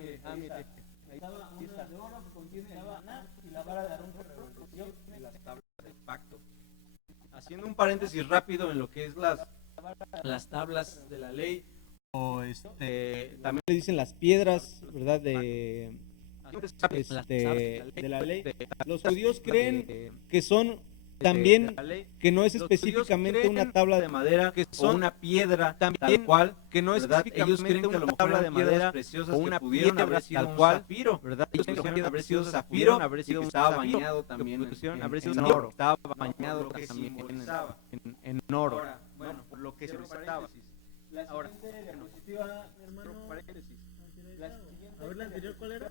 Mire. Ahí estaba una de oro que contiene el maná y la vara de Aarón de revolución de las tablas del pacto. Haciendo un paréntesis rápido en lo que es las tablas de la ley, o también le dicen las piedras, ¿verdad? De la ley. Los judíos creen que son también, que no es específicamente una tabla de madera o una piedra tal cual, que no es específicamente una tabla de madera preciosa o una piedra tal cual, ¿verdad? Ellos creen que haber sido zafiro, que estaba bañado también en oro, estaba bañado también en oro. Bueno, por lo que se resaltaba. Ahora, a ver, la anterior, ¿cuál era?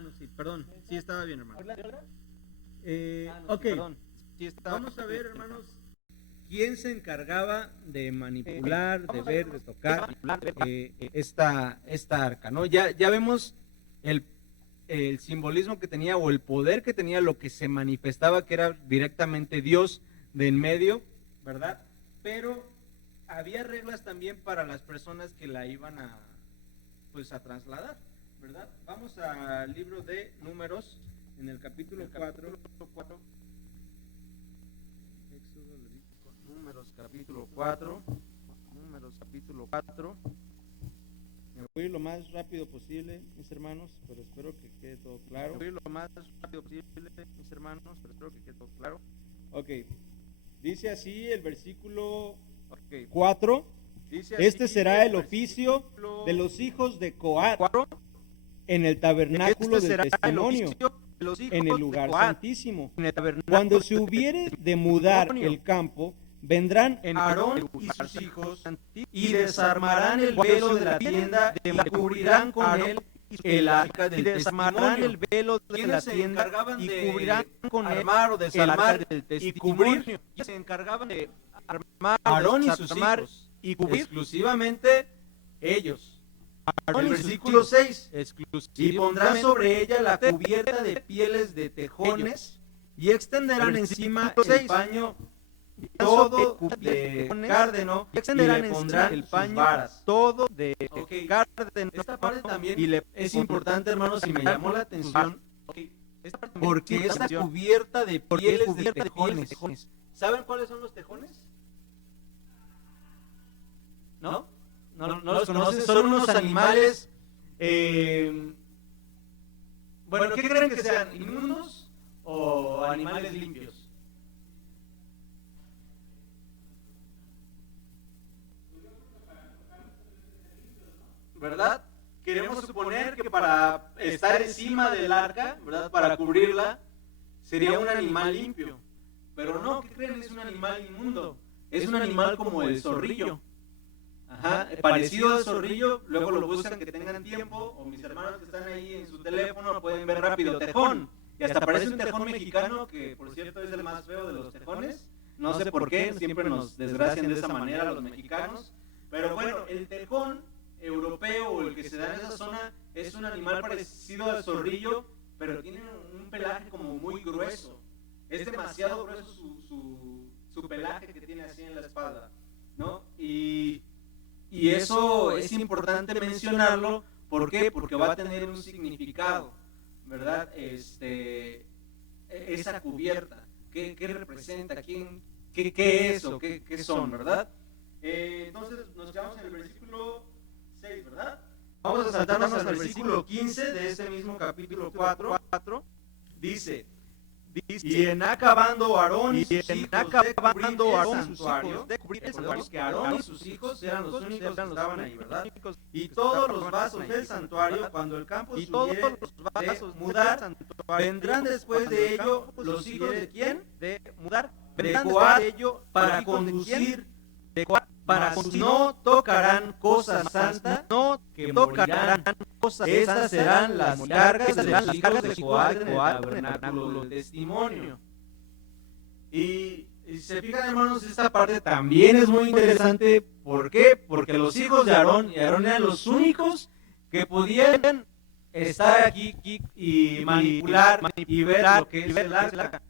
No, sí, perdón, sí estaba bien, hermano. Ok, perdón. Sí, vamos a ver, hermanos, quién se encargaba de manipular, de ver, de tocar esta arca, ¿no? Ya vemos el simbolismo que tenía o el poder que tenía, lo que se manifestaba que era directamente Dios de en medio, ¿verdad? Pero había reglas también para las personas que la iban a trasladar, ¿verdad? Vamos al libro de Números. En el capítulo 4, Éxodo, Levítico, Números capítulo 4, me voy a ir lo más rápido posible, mis hermanos, pero espero que quede todo claro. Ok, dice así el versículo 4, este será el oficio de los hijos de Coat en el tabernáculo del testimonio, en el lugar santísimo. Cuando se hubiere de mudar el campo, vendrán Aarón y sus hijos y desarmarán el velo de la tienda y cubrirán con él el arca del testimonio. El velo de la tienda y cubrirán con él o desarmar y cubrir. Se encargaban de armar Aarón y sus hijos y cubrir exclusivamente ellos. El versículo 6, y pondrán sobre ella la cubierta de pieles de tejones y extenderán encima el paño todo de cárdeno y le pondrán el paño todo de cárdeno. Esta parte también es importante, hermanos, y me llamó la atención porque esta cubierta de pieles de tejones. ¿Saben cuáles son los tejones? ¿No? No los conocen, son unos animales, bueno, ¿qué creen que sean? ¿Inmundos o animales limpios? ¿Verdad? Queremos suponer que para estar encima del arca, ¿verdad? Para cubrirla, sería un animal limpio. Pero no, ¿qué creen? Es un animal inmundo. Es un animal como el zorrillo. Ajá, parecido al zorrillo, luego lo buscan que tengan tiempo, o mis hermanos que están ahí en su teléfono pueden ver rápido, tejón, y hasta parece un tejón mexicano, que por cierto es el más feo de los tejones, no sé por qué, siempre nos desgracian de esa manera los mexicanos, pero bueno, el tejón europeo o el que se da en esa zona es un animal parecido al zorrillo, pero tiene un pelaje como muy grueso, es demasiado grueso su pelaje que tiene así en la espalda, ¿no? Y eso es importante mencionarlo, ¿por qué? Porque va a tener un significado, ¿verdad? Esa cubierta, ¿qué representa? ¿Qué es o qué son, verdad? Entonces nos quedamos en el versículo 6, ¿verdad? Vamos a saltarnos hasta el versículo 15 de ese mismo capítulo 4. Dice, y en acabando Aarón y sus hijos de cubrir el santuario, que Aarón y sus hijos eran los únicos que estaban ahí, ¿verdad? Y todos los vasos del santuario, cuando el campo subiere de mudar, vendrán después de ello los hijos de ¿quién? De Coat, para conducir, no tocarán cosas santas, no que tocarán cosas. Esas serán las cargas de los hijos de Coat en el tabernáculo del testimonio. Y si se fijan, hermanos, esta parte también es muy interesante. ¿Por qué? Porque los hijos de Aarón eran los únicos que podían estar aquí y manipular y ver lo que es el arca.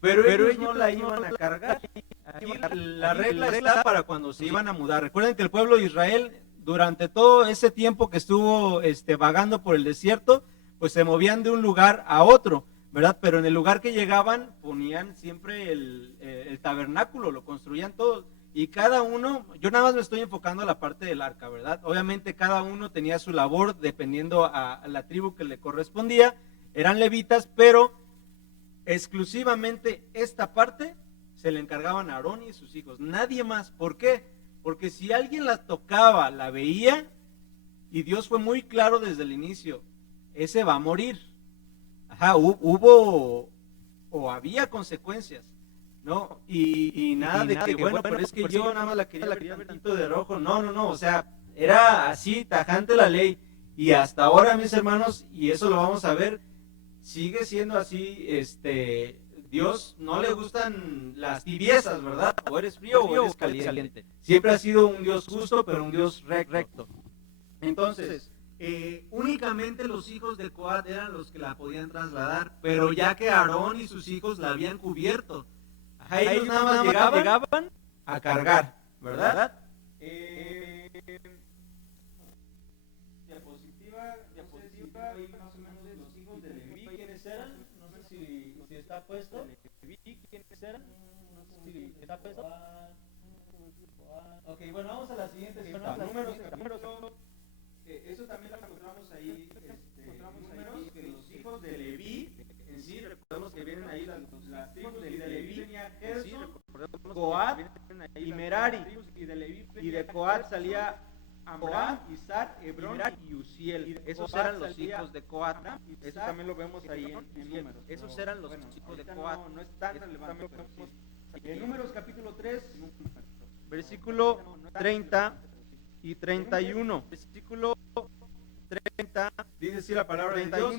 Pero ellos no la iban a cargar. Aquí la regla está para cuando se iban a mudar. Recuerden que el pueblo de Israel, durante todo ese tiempo que estuvo vagando por el desierto, pues se movían de un lugar a otro, ¿verdad? Pero en el lugar que llegaban ponían siempre el tabernáculo, lo construían todos. Y cada uno, yo nada más me estoy enfocando a la parte del arca, ¿verdad? Obviamente cada uno tenía su labor dependiendo a la tribu que le correspondía. Eran levitas, pero exclusivamente esta parte se le encargaban a Aarón y sus hijos, nadie más. ¿Por qué? Porque si alguien la tocaba, la veía, y Dios fue muy claro desde el inicio, ese va a morir. Hubo o había consecuencias, ¿no? Y nada de que, bueno, pero es que yo nada más la quería ver tantito de rojo. No, o sea, era así, tajante la ley. Y hasta ahora, mis hermanos, y eso lo vamos a ver, sigue siendo así. Dios no le gustan las tibiezas, ¿verdad? O eres frío o eres caliente. Siempre ha sido un Dios justo, pero un Dios recto. Entonces, únicamente los hijos de Coat eran los que la podían trasladar, pero ya que Aarón y sus hijos la habían cubierto, ellos nada más llegaban a cargar, ¿verdad? Diapositiva, ahí más o menos los hijos de Leví, ¿quiénes eran? No sé si está puesto. ¿Quiénes eran? No sé si está puesto. Ok, bueno, vamos a la siguiente. Números. Eso también lo encontramos ahí. Números que los hijos de Leví, en sí, recordemos que vienen ahí las tribus de Leví, tenía Gerson, Coat y Merari. Y de Coat salía Amram, Izar, Hebrón y Uziel. Esos eran los hijos de Coat. Eso también lo vemos ahí en Números. Esos eran los hijos de Coat. No es tan relevante, pero sí. En Números capítulo 3, versículo 30 y 31. Versículo 30, dice así la palabra de Dios.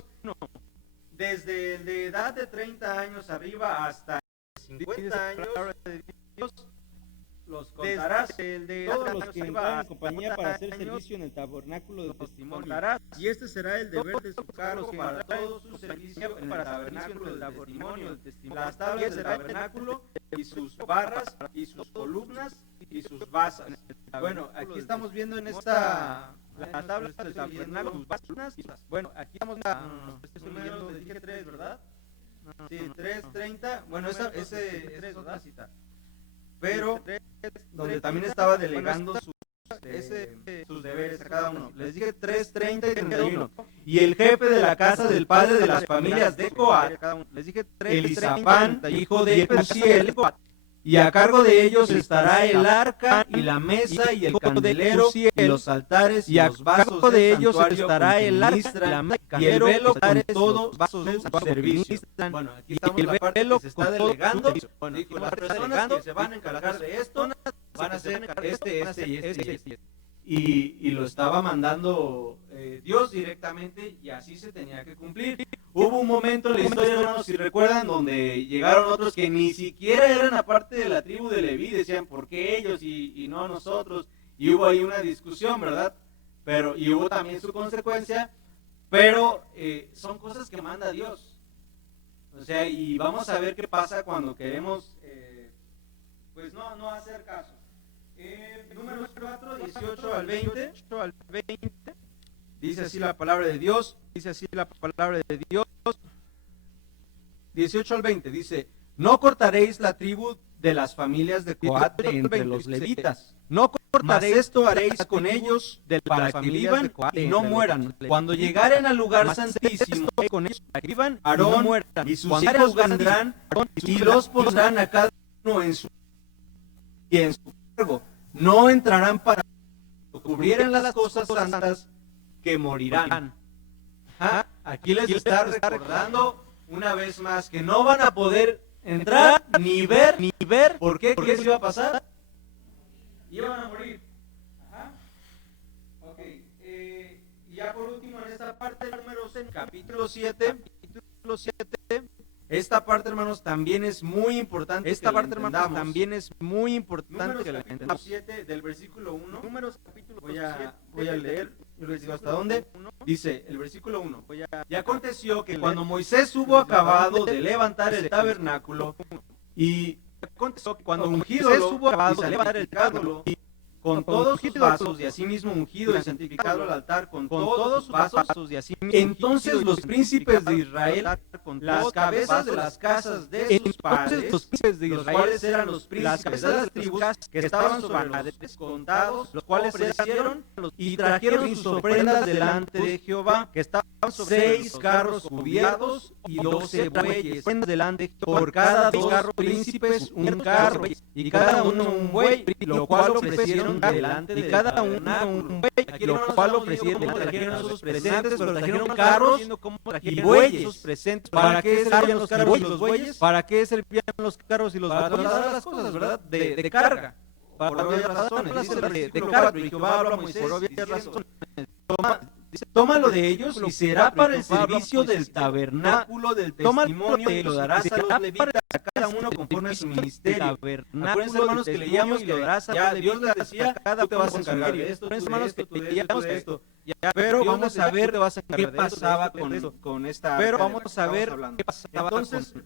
Desde de edad de 30 años arriba hasta 50 años, Dios los contarás. Todos los que entraron en compañía para hacer servicio en el tabernáculo del testimonio. Y este será el deber de su cargo para todo su servicio en el tabernáculo del testimonio. Las tablas del tabernáculo y sus barras y sus columnas y sus basas. Bueno, aquí estamos viendo en esta las tablas del tabernáculo, sus basas. Bueno, aquí estamos número de dije 3, ¿verdad? Sí, 3:30. Bueno, esa es otra cita. Pero donde también estaba delegando sus deberes a cada uno. Les dije 3:30 y 31. Y el jefe de la casa del padre de las familias de Coat, les dije Elisafán, hijo de Uziel, y a cargo de ellos estará el arca y la mesa y el candelero y los altares y los vasos de ellos estará el arca y el velo con todos vasos de servicio. Bueno, aquí estamos en la parte que se está delegando. Bueno, las personas que se van a encargar de esto van a ser este. Y lo estaba mandando Dios directamente y así se tenía que cumplir. Hubo un momento en la historia, hermanos, si recuerdan, donde llegaron otros que ni siquiera eran aparte de la tribu de Leví, decían, ¿por qué ellos y no nosotros? Y hubo ahí una discusión, ¿verdad? Y hubo también su consecuencia, pero son cosas que manda Dios. O sea, y vamos a ver qué pasa cuando queremos, pues no hacer caso. Números 4, 18 al 20, dice así la palabra de Dios, 18 al 20, dice, no cortaréis la tribu de las familias de Coat de entre los levitas, no Mas esto haréis con ellos para que vivan y no mueran. Cuando llegaren al lugar santísimo, Aarón y sus hijos vendrán y los pondrán a cada uno en su cargo. No entrarán para que cubrieran las cosas santas que morirán. Ajá. Aquí les está recordando una vez más que no van a poder entrar ni ver. ¿Por qué? ¿Qué les iba a pasar? Iban a morir. Ajá. Ok. Y ya por último en esta parte, número 6, capítulo 7. Esta parte, hermanos, también es muy importante. Que la entendamos. 7 del versículo 1. Números capítulo voy a leer. Yo les digo hasta dónde. Dice el versículo 1. Y aconteció que cuando Moisés hubo acabado de levantar el tabernáculo y cuando ungido hubo acabado de levantar el tabernáculo con todos sus vasos y asimismo ungido y santificado el altar con todos sus vasos y asimismo entonces los príncipes de Israel, las cabezas de las casas de sus padres, los cuales eran los príncipes de las tribus que estaban sobre los descontados, los cuales ofrecieron y trajeron sus ofrendas delante de Jehová, que estaban sobre 6 carros cubiertos y 12 bueyes, por cada 2 príncipes un carro, y cada uno un buey, lo cual ofrecieron delante de cada uno un buey, lo cual ofrecieron, trajeron sus presentes, pero trajeron carros y bueyes. ¿Para qué servían los carros y los bueyes? ¿Para qué servían los carros y los bueyes? Para todas las cosas, ¿verdad? De carga. Por obvias razones. Dice de carga. Y Jehová habla a Moisés por obvias razones. Tómalo de ellos y será para el servicio del tabernáculo del testimonio y lo darás a los levitas, a cada uno conforme a su ministerio. Acuérdense, hermanos, que leíamos que ya Dios les decía, tú te vas a encargar de esto, de esto. Pero vamos a ver qué pasaba con esta. Pero vamos a ver qué pasaba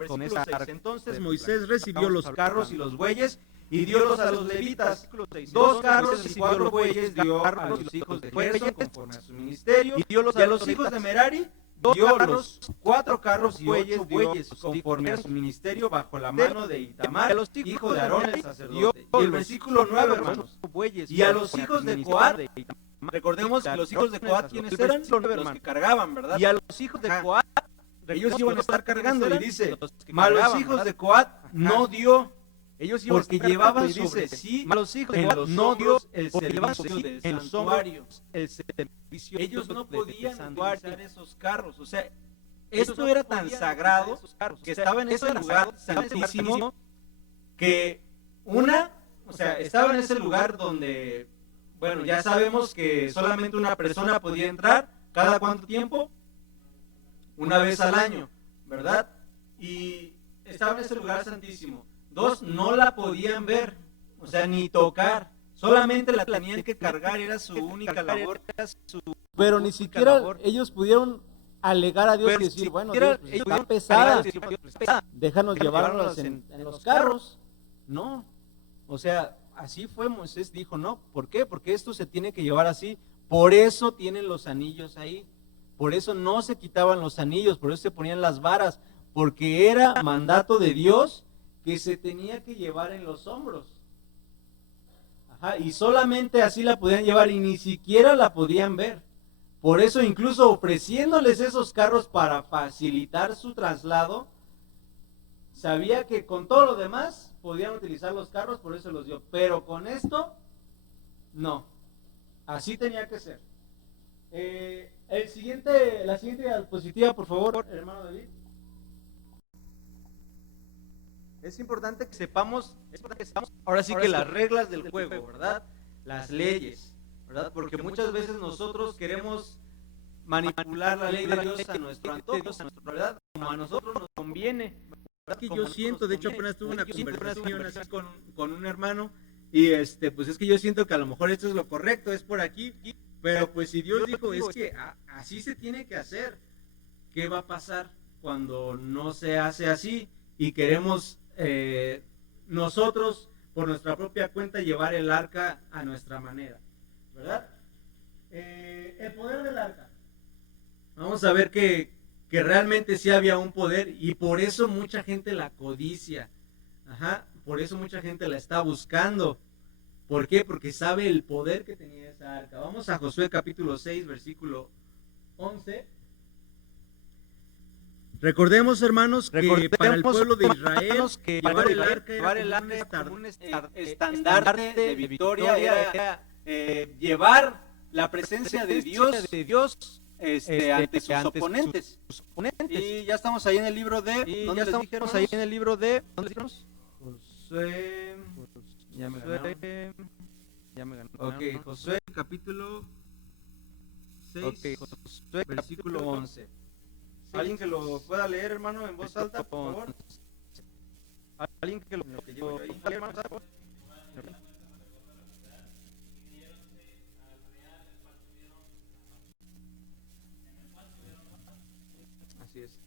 con esta. Entonces Moisés recibió los carros y los bueyes y diólos a los levitas. 2 carros y 4 bueyes dio a los hijos de Gerson conforme a su ministerio. Y a los hijos de Merari dio los 4 carros y 8 bueyes conforme a su ministerio bajo la mano de Itamar, hijo de Aarón el sacerdote. Y el versículo 9, hermanos. Y a los hijos de Coat, recordemos que los hijos de Coat, ¿quiénes eran? Los que cargaban, ¿verdad? Y a los hijos de Coat, ellos iban a estar cargando, y dice, mas los hijos de Coat no dio. Ellos porque llevaban sobre sí los hijos de los no Dios el servicio del santuario. Ellos no podían utilizar esos carros. O sea, esto era tan sagrado que estaba en ese lugar santísimo que estaba en ese lugar donde, bueno, ya sabemos que solamente una persona podía entrar. ¿Cada cuánto tiempo? Una vez al año, ¿verdad? Y estaba en ese lugar santísimo. 2, no la podían ver, o sea, ni tocar, solamente la tenían que cargar, era su única labor. Pero ni siquiera ellos pudieron alegar a Dios y decir, bueno, Dios, pues, está pesada, déjanos llevarnos en los carros. No, o sea, así fue. Moisés dijo, no, ¿por qué? Porque esto se tiene que llevar así, por eso tienen los anillos ahí, por eso no se quitaban los anillos, por eso se ponían las varas, porque era mandato de Dios que se tenía que llevar en los hombros. Ajá, y solamente así la podían llevar y ni siquiera la podían ver. Por eso incluso ofreciéndoles esos carros para facilitar su traslado, sabía que con todo lo demás podían utilizar los carros, por eso los dio. Pero con esto, no. Así tenía que ser. La siguiente diapositiva, por favor, hermano David. Es importante que sepamos, ahora sí que las reglas del juego, ¿verdad? Las leyes, ¿verdad? Porque muchas veces nosotros queremos manipular la ley de Dios a nuestro antojo, ¿verdad? Como a nosotros nos conviene. ¿Verdad? Que yo siento, de hecho apenas tuve una conversación así con un hermano y pues es que yo siento que a lo mejor esto es lo correcto, es por aquí, pero pues si Dios dijo es que así se tiene que hacer, ¿qué va a pasar cuando no se hace así y queremos nosotros por nuestra propia cuenta llevar el arca a nuestra manera, ¿verdad? El poder del arca. Vamos a ver que realmente sí había un poder y por eso mucha gente la codicia. Ajá, por eso mucha gente la está buscando. ¿Por qué? Porque sabe el poder que tenía esa arca. Vamos a Josué capítulo 6, versículo 11. Recordemos, hermanos, que para el pueblo de Israel llevar el arca era como un estandarte de victoria, era llevar la presencia de Dios ante sus oponentes. Y ya estamos ahí en el libro de... ¿Dónde les dijimos? Ahí en el libro de... ¿Dónde dijimos? Josué... Ya me ganó. Ok, Josué capítulo 6, Josué versículo 11. ¿Alguien que lo pueda leer, hermano, en voz alta, por favor? ¿Alguien que lo lleve ahí, hermano? Así es.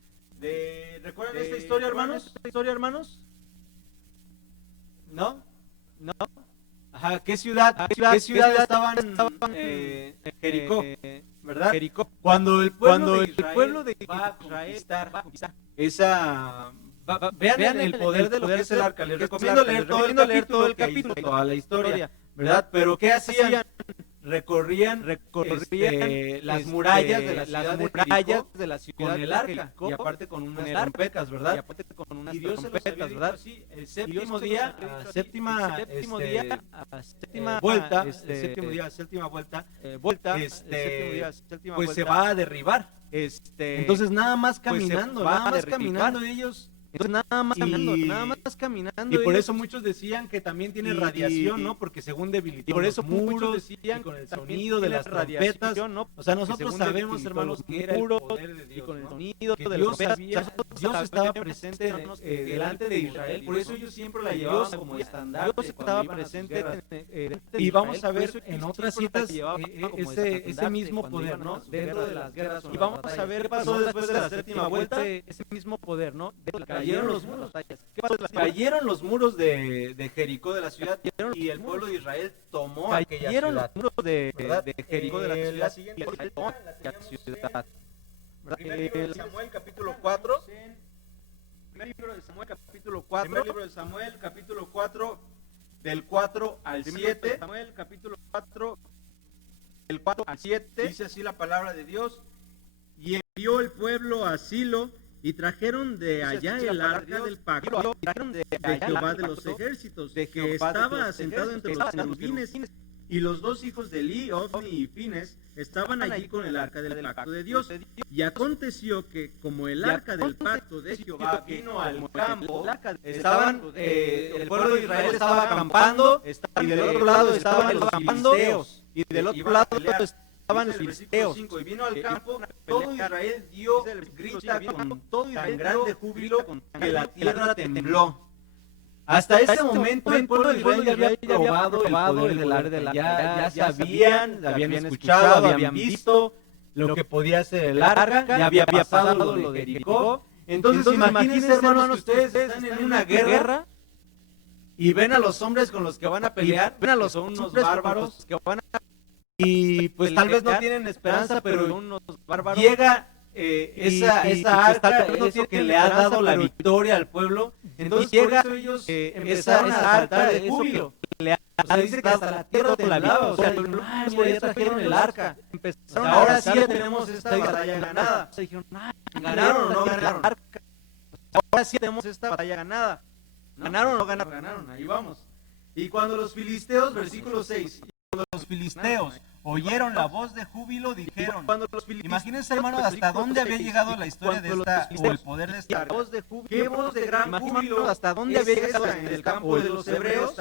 ¿Recuerdan esta historia, hermanos? ¿No? Ajá, ¿qué ciudad estaban? Jericó, ¿verdad? Cuando el pueblo de Israel va a conquistar esa... Vean el poder de lo que es el arca. Les recomiendo leer todo el capítulo, toda la historia, ¿verdad? Pero ¿qué hacían? Recorrían las murallas de la ciudad con el arca, y aparte con unas trompetas, ¿verdad? Y Dios se los había dicho así, el séptimo día, séptima vuelta, pues se va a derribar. Entonces nada más caminando ellos. Entonces nada más caminando. Y por eso muchos decían que también tiene radiación, ¿no? Porque según debilitó y por eso muchos decían, y con el sonido de las trompetas, ¿no? O sea, nosotros sabemos, hermanos, que era el poder de Dios, y con el sonido de las trompetas, Dios estaba presente delante de Israel, por eso ellos siempre la llevaban como estandarte. Dios estaba presente, y vamos a ver en otras citas ese mismo poder, ¿no? Dentro de las guerras. Y vamos a ver qué pasó después de la séptima vuelta, ese mismo poder, ¿no? Cayeron los muros. ¿Qué pasó? Cayeron los muros de Jericó, de la ciudad, y el pueblo de Israel tomó aquella ciudad. Cayeron los muros de Jericó, de la ciudad. La siguiente ciudad. Primer libro de Samuel, capítulo 4. Primer libro de Samuel, capítulo 4, del 4 al 7. Samuel, capítulo 4, del 4 al 7. Dice así la palabra de Dios. Y envió el pueblo a Silo, y trajeron de allá el arca del pacto de Jehová de los ejércitos, que estaba asentado entre los querubines, y los dos hijos de Eli, Ofni y Fines, estaban allí con el arca del pacto de Dios. Y aconteció que, como el arca del pacto de Jehová vino al campo, el pueblo de Israel estaba acampando, y del otro lado estaban los filisteos, y del otro lado estaban los filisteos. Y vino al campo, todo Israel dio grita con tan grande júbilo que la tierra tembló. Hasta ese momento el pueblo de Israel ya había probado el poder del arca. Ya sabían, habían escuchado, habían visto lo que podía hacer el arca, ya había pasado lo de Jericó. Entonces imagínense, hermanos, ustedes están en una guerra y ven a los hombres con los que van a pelear, ven a los unos bárbaros que van a... Y pues tal vez no tienen esperanza, pero unos bárbaros llega esa arca, eso que le ha dado la victoria al pueblo. Entonces llega empezaron a saltar de júbilo. Dice que hasta la tierra temblaba, o sea, ya trajeron el arca. Ahora sí ya tenemos esta batalla ganada. ¿Ganaron o no ganaron? Ahora sí tenemos esta batalla ganada. ¿Ganaron o no ganaron? Ganaron, ahí vamos. Y cuando los filisteos, versículo 6, cuando los filisteos oyeron la voz de júbilo, dijeron, imagínense, hermano, hasta dónde había llegado la historia de esta, o el poder de esta arca. Qué voz de gran júbilo, hasta dónde había llegado en el campo de los hebreos.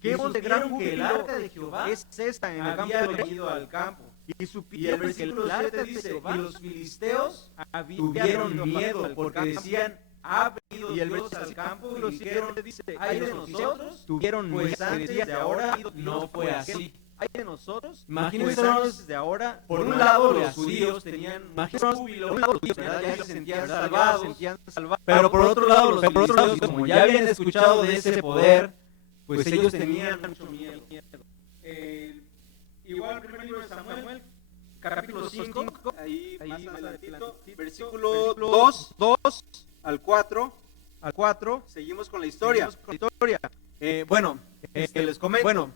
Qué voz de gran júbilo, el arca de Jehová es esta en el campo, había venido al campo. Y el versículo 7 dice, y los filisteos tuvieron miedo, porque decían, ha venido Dios al campo, y dijeron, ay de nosotros, tuvieron miedo, pues antes de ahora no fue así. Hay de nosotros, imagínense, desde ahora, por un lado los judíos tenían júbilo, ya se sentían salvados, pero por otro lado los filisteos, como ya habían escuchado de ese poder, pues ellos tenían mucho miedo. Igual el primer libro de Samuel, capítulo 5, ahí más adelantito, versículo 2 al 4, seguimos con la historia. Les comento.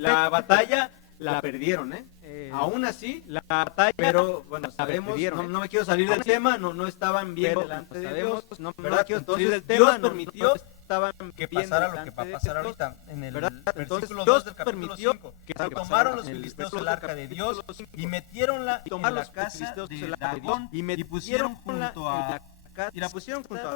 la batalla la perdieron, aún así, la batalla, pero bueno, sabemos, no me quiero salir del tema, no estaban bien delante de Dios, ¿verdad? Entonces Dios permitió que pasara lo que va a pasar ahorita, en el versículo 2 del capítulo 5, que tomaron los filisteos el arca de Dios y metieronla en la casa de Dagón y pusieron junto a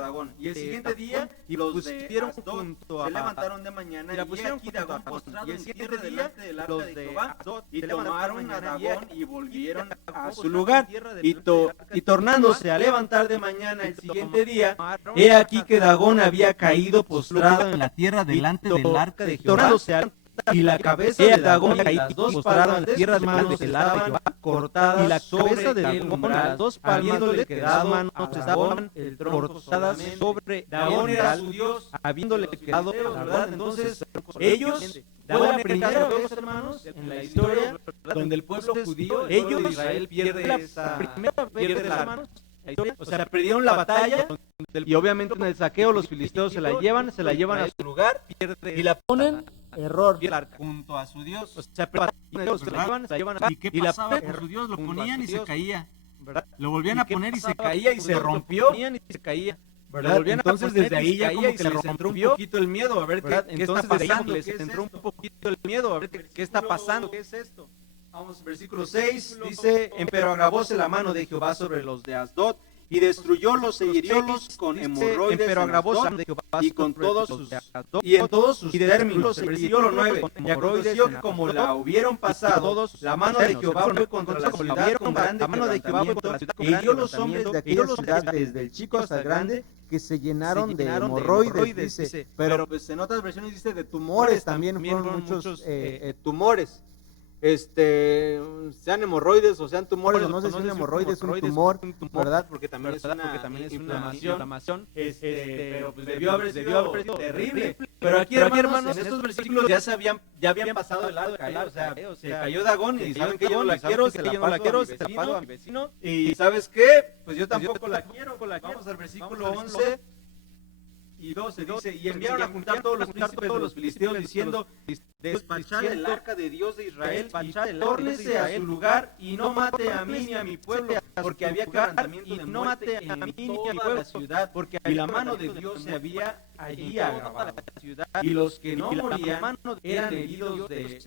Dagón. Y el siguiente día los de Asdod se levantaron de mañana y aquí Dagón postrado en tierra delante del arca de Jehová, y tomaron a Dagón y volvieron a su lugar, y tornándose a levantar de mañana el siguiente día, he aquí que Dagón había caído postrado en la tierra delante del arca de Jehová, y la cabeza de Dagón y las dos palmas de sus manos estaban cortadas sobre el umbral, habiéndole quedado manos estaban cortadas sobre Dagón era su Dios, habiéndole quedado, ¿verdad? Entonces ellos, fue la primera vez, hermanos, en la historia donde el pueblo judío, ellos de Israel pierde la mano. O sea, perdieron la batalla y obviamente en el saqueo los filisteos se la llevan a su lugar y la ponen junto a su Dios. O sea, ¿Y qué pasaba con su Dios? Lo ponían y se caía. Lo volvían a poner y se caía y se rompió. ¿Verdad? Entonces desde ahí ya como que les entró un poquito el miedo a ver qué está pasando, les entró un poquito el miedo a ver qué está pasando. ¿Qué es esto? Vamos, versículo 6, dice, empero agravóse la mano de Jehová sobre los de Asdod, y destruyólos e hiriólos con hemorroides en Asdod, y con todos sus, y en todos sus términos. El versículo 9, y aconteció que como la hubieron pasado, la mano de Jehová fue contra la ciudad con grande quebrantamiento, e hirió los hombres de aquella ciudad desde el chico hasta el grande, que se llenaron de hemorroides, dice, pero pues en otras versiones dice de tumores, también fueron muchos tumores. Sean hemorroides o sean tumores, o no sé si un hemorroide es un tumor, ¿verdad? Porque también es una inflamación, pero pues debió haber sido terrible. Pero aquí, hermanos, en estos versículos ya habían pasado el lado de caer, o sea, se cayó Dagón y saben que yo no la quiero, se la pago a mi vecino, y ¿sabes qué? Pues yo tampoco la quiero. Vamos al versículo 11 y 12, dice, y enviaron a juntar todos los príncipes de los filisteos diciendo, despachad el arca de Dios de Israel y tórnese a su lugar y no mate a mí ni a mi pueblo, porque había quebrantamiento de muerte en toda la ciudad, porque la mano de Dios se había allí agravado, y los que no morían eran heridos de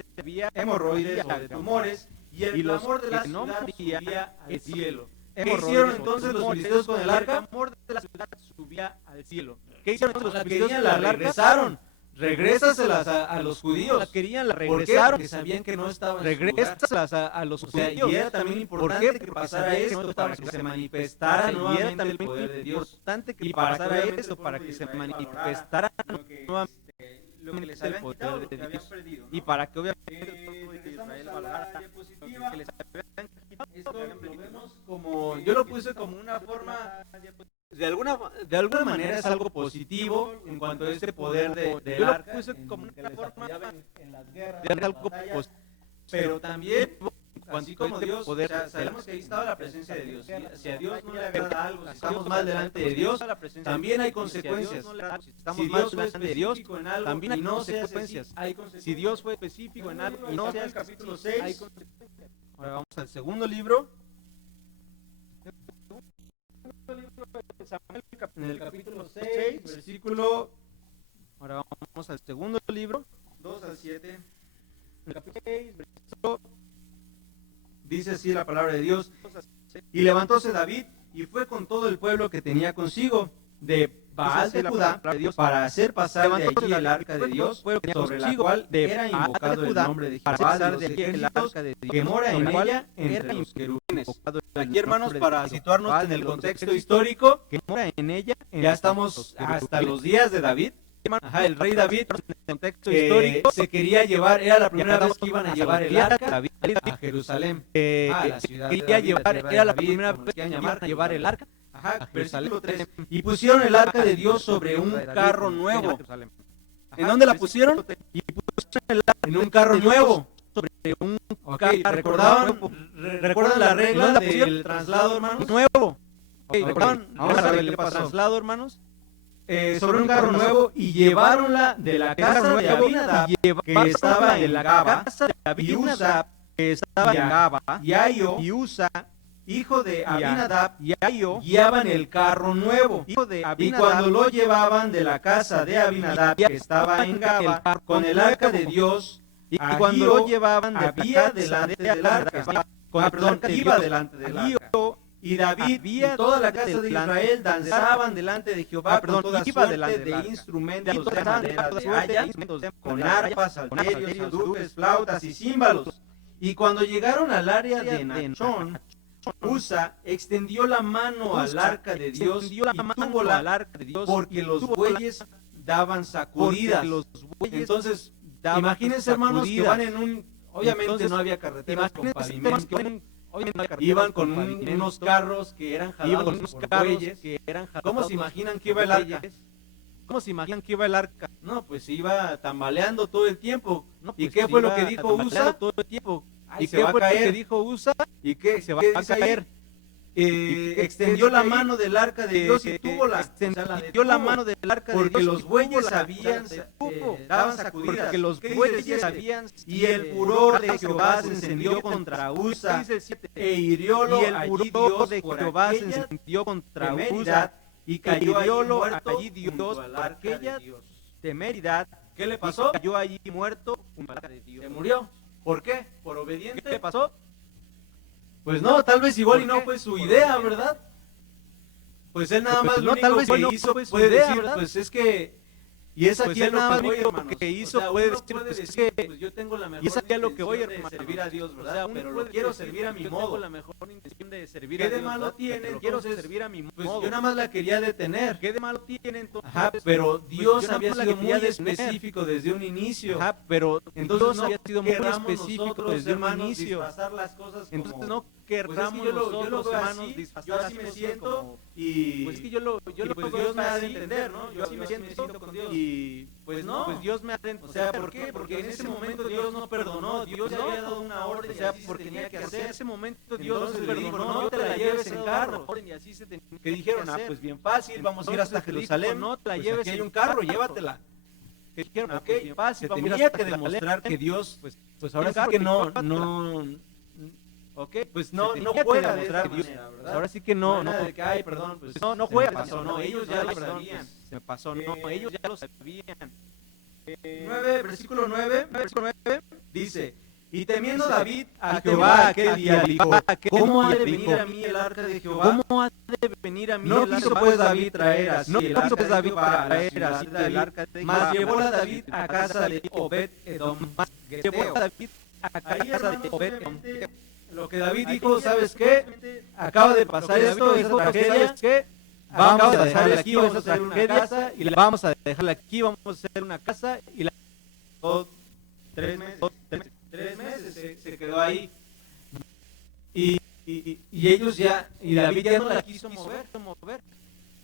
hemorroides o de tumores, y el clamor de la ciudad subía al cielo. ¿Qué hicieron entonces los filisteos con el arca? El clamor de la ciudad subía al cielo. ¿Qué hicieron los filisteos? La regresaron. Regrésaselas a los judíos. La regresaron. ¿Por qué? Porque sabían que no estaban. Regrésaselas a los judíos. Y era también importante que pasara esto para que se manifestara nuevamente el poder de Dios. Y pasara esto para que se manifestara nuevamente lo que les habían quitado, lo que habían perdido, ¿no? Y para que obviamente Israel valorara la diapositiva, que les habían quitado, esto lo vemos como, yo lo puse como una forma, de alguna manera es algo positivo en cuanto a este poder del arca, yo lo puse como una forma en las guerras, de algo positivo, pero también así como Dios, poder, o sea, sabemos que ahí estaba la presencia de Dios. Si a Dios no le agrada algo, si estamos mal delante de Dios, también hay consecuencias. Si estamos mal delante de Dios, también hay consecuencias. Si Dios fue específico en algo y no sea el capítulo 6, hay consecuencias. Ahora vamos al segundo libro. En el capítulo 6, versículo. Ahora vamos al segundo libro, 2 al 7. En el capítulo 6, versículo. Dice así la palabra de Dios, y levantóse David y fue con todo el pueblo que tenía consigo de Baal de Judá para hacer pasar de allí el arca de Dios, sobre la cual era invocado el nombre de Jehová de el arca de Dios, que mora en ella entre los querubines. Aquí, hermanos, para situarnos en el contexto histórico, que mora en ella, ya estamos hasta los días de David. Ajá, el rey David, en el contexto histórico, se quería llevar, era la primera vez que iban a llevar el arca a Jerusalén, a la ciudad era la primera vez que iban a llevar el arca a Jerusalén, y pusieron el arca de Dios sobre un carro nuevo. ¿En dónde la pusieron? Y pusieron el arca en un carro nuevo, sobre un carro. ¿Recuerdan la regla del traslado, hermanos? Nuevo. ¿Recuerdan? Vamos a ver el traslado, hermanos. sobre un carro nuevo y lleváronla de la casa de Abinadab, que estaba en Gaba, y Usa, que estaba en Gaba, y Ahio, y Usa, hijo de Abinadab, y Ahio, guiaban el carro nuevo. Y cuando lo llevaban de la casa de Abinadab, que estaba en Gaba, con el arca de Dios, y cuando lo llevaban había delante del arca, iba delante del arca. Y David y toda la casa de Israel danzaban delante de Jehová con toda suerte de instrumentos de madera de haya, con arpas, salterios, adufes, flautas y címbalos. Y cuando llegaron al área de Nachón, Usa extendió la mano al arca de Dios y túvola, porque los bueyes daban sacudidas. Entonces, imagínense, hermanos, que van en un... Obviamente no había carreteras con pavimento. Iban con unos carros que eran jalados por bueyes. ¿Cómo se imaginan que iba el arca? No, pues iba tambaleando todo el tiempo. ¿Y qué fue lo que dijo Usa? ¿Y qué fue lo que dijo Usa? ¿Y qué se va a caer? Extendió la mano del arca de Dios y tuvo la mano del arca de Dios, porque los bueyes daban sacudidas, porque los bueyes habían, y el furor de Jehová se encendió contra Usa, e hiriólo allí Dios por aquella temeridad, y cayó allí Dios por aquella temeridad. ¿Qué le pasó? Cayó allí muerto, se murió. ¿Por qué? ¿Por obediente? ¿Qué le pasó? Pues no, tal vez igual y no fue su idea, ¿verdad? Pues él nada más lo único que hizo puede decir, pues es que... Y es aquí el nada más lo que hizo, puede decir, pues es que... Pues yo tengo la mejor intención de servir a Dios, ¿verdad? Pero lo quiero servir a mi modo. ¿Qué de malo tiene? Quiero servir a mi modo. Pues yo nada más la quería detener. ¿Qué de malo tiene entonces? Ajá, pero Dios había sido muy específico desde un inicio. Ajá, pero entonces no había sido muy específico desde un inicio. Entonces no querramos nosotros, hermanos, disfrazar así me siento y pues que yo lo pues Dios me ha de entender, ¿no? Yo así me siento con Dios y pues no, pues Dios me ha de entender. O sea, ¿por qué? Porque en ese momento Dios no perdonó, Dios ya había dado una orden, o sea, porque tenía que hacer. En ese momento Dios le dijo, no te la lleves en carro. Y así se tenía que dijeron, pues bien fácil, vamos a ir hasta Jerusalén, no te la lleves, aquí hay un carro, llévatela. Que dijeron, ok, fácil, tenía que demostrar que Dios, pues ahora sí que no ok, pues no juega de esa manera, ¿verdad? Ahora sí que no de que, ay, perdón, pues no juega, pasó, no, ellos ya lo sabían. Se me pasó, no, ellos ya lo sabían. 9, versículo 9, dice, y temiendo David a Jehová aquel día, dijo, ¿cómo ha de venir a mí el arca de Jehová? ¿Cómo ha de venir a mí el arca de Jehová? No quiso pues David traer así el arca de Jehová, mas llevó a David a casa de Obed-Edom. Lo que David dijo, ¿sabes qué? Acaba de pasar esto, esa tragedia, vamos a dejarla aquí, vamos a hacer una casa, y la vamos a dejarla aquí, vamos a hacer una casa, y la... 3 meses se quedó ahí. Y ellos ya, y David ya no la quiso mover.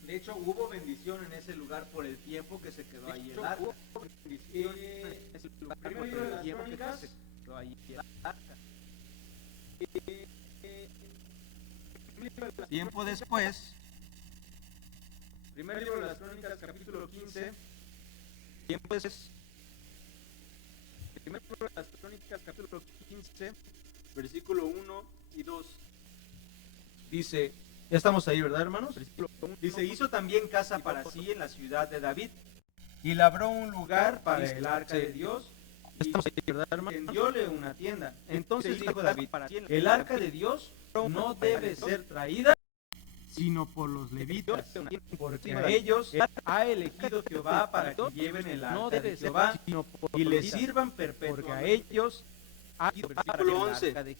De hecho, hubo bendición en ese lugar por el tiempo que se quedó ahí el arca. Tiempo después, primer libro de las Crónicas, capítulo 15. Tiempo después, primer libro de las Crónicas, capítulo 15, versículo 1 y 2. Dice, ya estamos ahí, ¿verdad, hermanos? Dice, hizo también casa para sí en la ciudad de David, y labró un lugar para el arca de Dios, y tendióle una tienda. Entonces dijo David, el arca de Dios no debe ser traída sino por los levitas, porque a ellos ha elegido Jehová para que lleven el arca de Jehová y le sirvan perpetuamente. Porque a ellos ha versículo 11.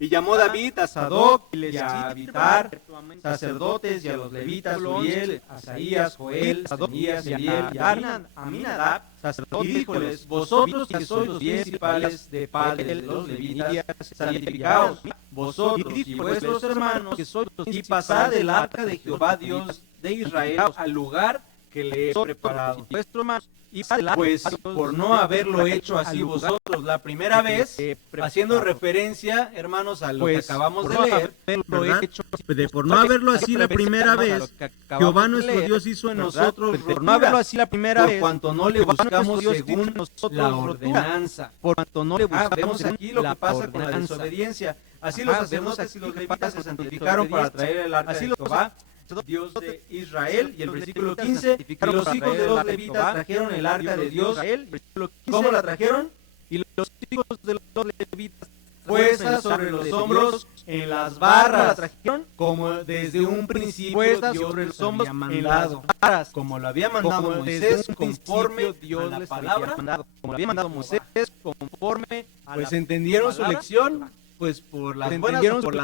Y llamó David a Sadoc y a Abitar, sacerdotes, y a los levitas, Uriel, Asaías, Joel, Sadías, Eliel, y a Aminadab, sacerdotes, y díjoles, vosotros que sois los principales de padres de los levitas, santificaos, vosotros y vuestros hermanos, que sois los, y pasad el arca de Jehová Dios de Israel al lugar que le he preparado. Y pues por no haberlo hecho así vosotros la primera vez, haciendo referencia, hermanos, a lo que acabamos de leer, ¿verdad? Por no haberlo así la primera vez, Jehová nuestro Dios hizo en nosotros rotura, por cuanto no le buscamos según la ordenanza. Por cuanto no le buscamos. Vemos aquí lo que pasa con la desobediencia. Así los sacerdotes y los levitas se santificaron para traer el arca de Jehová, Dios de Israel. Y el versículo 15, y los hijos de los levitas trajeron el arca de Dios. ¿Cómo la trajeron? Y los hijos de los levitas puesta sobre los hombros en las barras, la trajeron como desde un principio puesta sobre los hombros en las barras, como lo había mandado Moisés, conforme Dios les había mandado, como lo había mandado Moisés, conforme a pues entendieron su lección. Pues por las buenas o por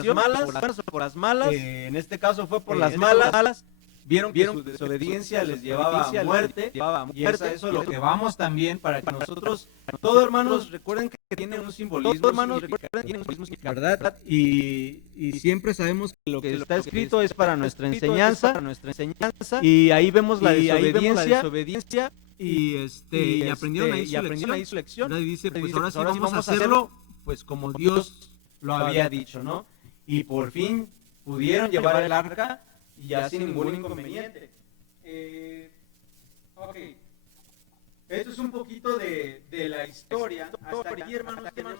las malas, en este caso fue por las malas, vieron que su desobediencia les llevaba a muerte, y eso es lo que vamos también para que nosotros, todos hermanos, recuerden que tiene un simbolismo, ¿verdad? Y siempre sabemos que lo que está escrito es para nuestra enseñanza, y ahí vemos la desobediencia, y aprendieron ahí su lección, y dice, pues ahora sí vamos a hacerlo, pues como Dios lo había dicho, ¿no? Y por fin pudieron llevar el arca y ya sin ningún inconveniente. Ok. Esto es un poquito de la historia. Hasta aquí, hermanos, tenemos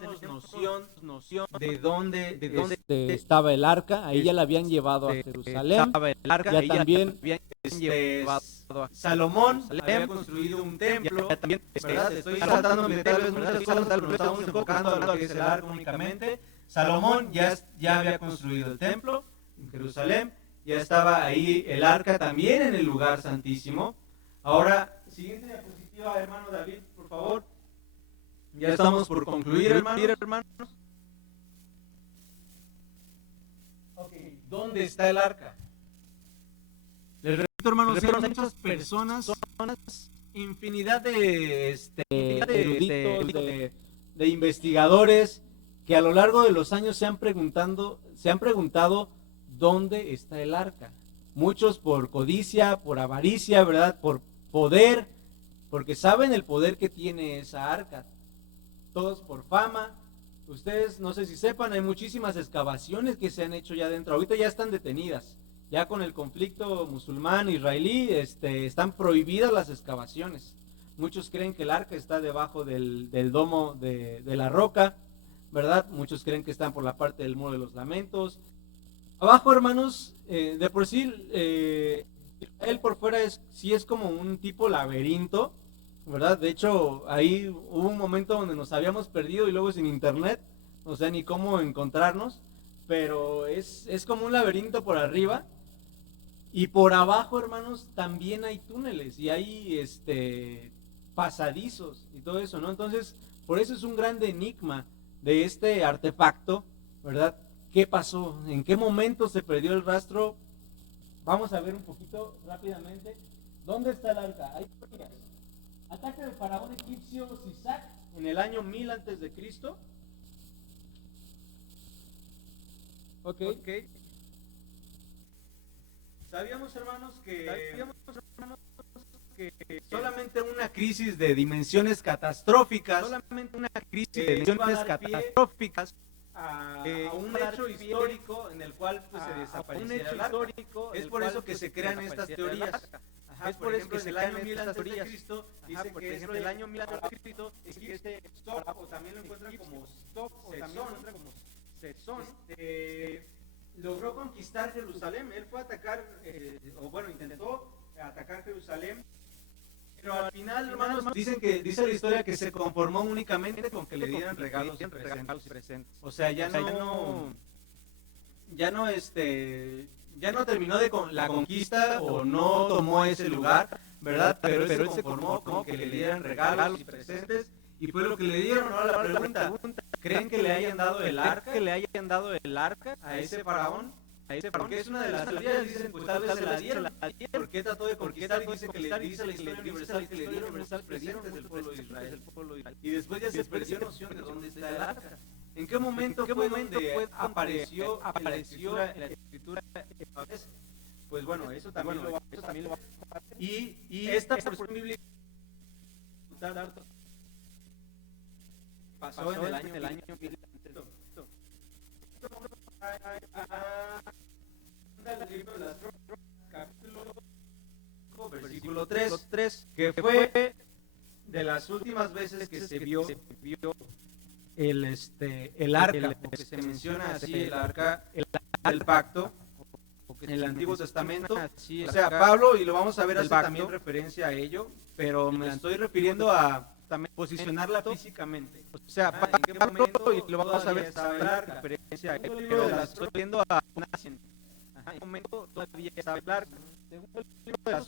noción de dónde estaba el arca. Ahí ya la habían llevado a Jerusalén. Ya también Salomón había construido un templo, ¿verdad? Estoy saltándome tal vez muchas cosas, pero nos estamos enfocando a lo que es el arca únicamente. Salomón ya había construido el templo en Jerusalén, ya estaba ahí el arca también en el lugar santísimo. Ahora, siguiente diapositiva, hermano David, por favor. Ya estamos por concluir, hermanos. Ok, ¿dónde está el arca? Les repito, hermanos, eran muchas personas, infinidad de eruditos, de investigadores, que a lo largo de los años se han preguntado dónde está el arca. Muchos por codicia, por avaricia, ¿verdad? Por poder, porque saben el poder que tiene esa arca. Todos por fama. Ustedes, no sé si sepan, hay muchísimas excavaciones que se han hecho ya dentro. Ahorita ya están detenidas. Ya con el conflicto musulmán-israelí, están prohibidas las excavaciones. Muchos creen que el arca está debajo del domo de la roca, ¿verdad? Muchos creen que están por la parte del muro de los lamentos. Abajo, hermanos, de por sí, él por fuera sí es como un tipo laberinto, ¿verdad? De hecho, ahí hubo un momento donde nos habíamos perdido y luego sin internet, o sea, ni cómo encontrarnos, pero es como un laberinto por arriba. Y por abajo, hermanos, también hay túneles y hay pasadizos y todo eso, ¿no? Entonces, por eso es un gran enigma de este artefacto, ¿verdad? ¿Qué pasó? ¿En qué momento se perdió el rastro? Vamos a ver un poquito rápidamente. ¿Dónde está el arca? Hay teorías. Ataque del faraón egipcio Sisac en el año 1000 antes de Cristo. Ok. Sabíamos, hermanos, que solamente una crisis de dimensiones catastróficas, a un hecho histórico en el cual pues, se desapareciera el arca. Es por eso que se crean estas teorías. Es por eso que se crean estas teorías. Dice que es el año 1000 antes de Cristo, existe Stop, o también lo encuentran como Stop, o también lo encuentran como Sezón. Logró conquistar Jerusalén. Él fue a atacar, intentó atacar Jerusalén, pero al final, hermanos, dice la historia que se conformó únicamente con que le dieran regalos y presentes. O sea, ya no terminó la conquista o no tomó ese lugar, ¿verdad? Pero él se conformó con que le dieran regalos y presentes. Y fue lo que le dieron. Ahora la pregunta, ¿creen que le hayan dado el arca a ese faraón? Porque es una de las teorías, dicen, pues tal vez se la dieron. ¿Por qué trató de conquistar? Y dice que le dice la historia universal que le dieron muchos presentes del pueblo de Israel. Y después ya se perdió noción de dónde está el arca. ¿En qué momento fue donde apareció en la escritura? pues bueno, eso también lo va a hacer. Y esta porción bíblica pasó en el año 1000 capítulo versículo 3, que fue de las últimas veces que se vio el arca, que se menciona así, el arca del pacto en el Antiguo Testamento. O sea, Pablo, y lo vamos a ver, hace también referencia a ello, pero me estoy refiriendo a también posicionarla físicamente. O sea, Pablo, y lo vamos a ver, hace referencia a ello, pero la estoy viendo a una en un momento todavía está el arca. Según el libro de las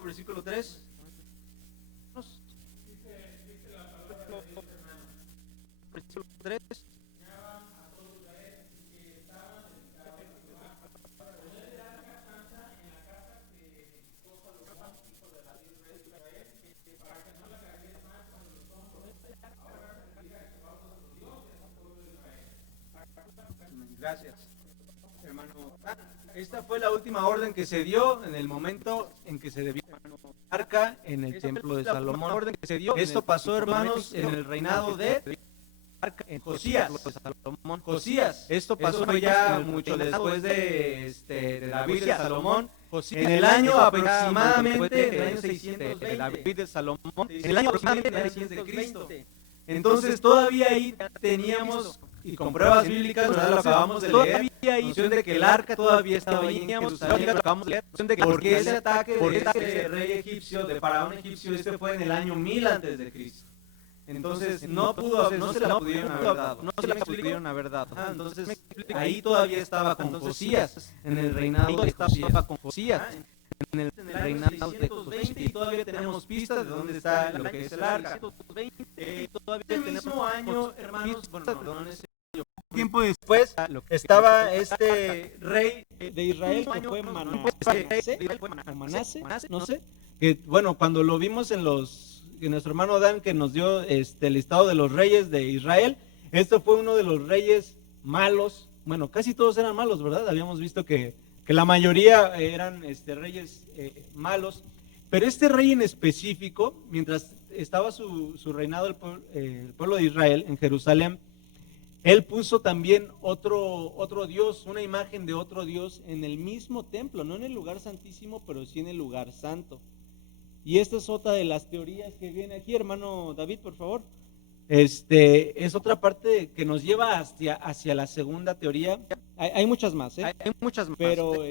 versículo 3. Versículo 3. Gracias, hermano. Esta fue la última orden que se dio en el momento en que se debió arca en el templo de Salomón. Esto pasó, hermanos, en el reinado de Josías. Esto pasó ya mucho después de David de Salomón. En el año aproximadamente, en el año 600 de David de Salomón, en el año aproximadamente de 600 de Cristo. Entonces todavía ahí teníamos, y con pruebas bíblicas, ¿verdad? Lo acabamos de leer, la noción de que el arca todavía estaba ahí en Jerusalén, lo acabamos de leer, de que porque ese ataque de ese rey egipcio, de faraón egipcio, fue en el año 1000 antes de Cristo. Entonces no se la pudieron haber dado, entonces ahí todavía estaba con Josías, en el reinado estaba con Josías. En el reinado de Josías, y todavía tenemos pistas de dónde está lo que es el arca. Todavía tenemos mismo año, hermanos, tiempo después estaba este rey de Israel que fue Manase, no sé, que bueno, cuando lo vimos en nuestro hermano Dan, que nos dio el listado de los reyes de Israel, esto fue uno de los reyes malos. Bueno, casi todos eran malos, ¿verdad? Habíamos visto que la mayoría eran reyes malos, pero este rey en específico, mientras estaba su reinado el pueblo de Israel en Jerusalén, él puso también otro Dios, una imagen de otro Dios en el mismo templo, no en el lugar santísimo, pero sí en el lugar santo. Y esta es otra de las teorías que viene aquí, hermano David, por favor. Es otra parte que nos lleva hacia la segunda teoría. Hay muchas más, Hay muchas más. pero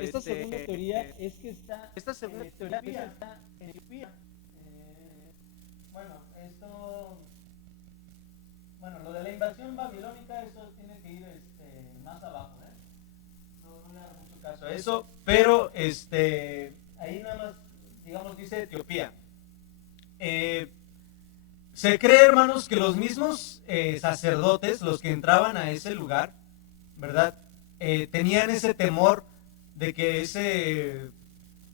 esta segunda teoría es que esta segunda teoría está en Etiopía. Bueno, lo de la invasión babilónica, eso tiene que ir más abajo, no le hagan mucho caso a eso, pero ahí nada más, digamos, dice Etiopía. Se cree, hermanos, que los mismos sacerdotes, los que entraban a ese lugar, ¿verdad? Tenían ese temor de que ese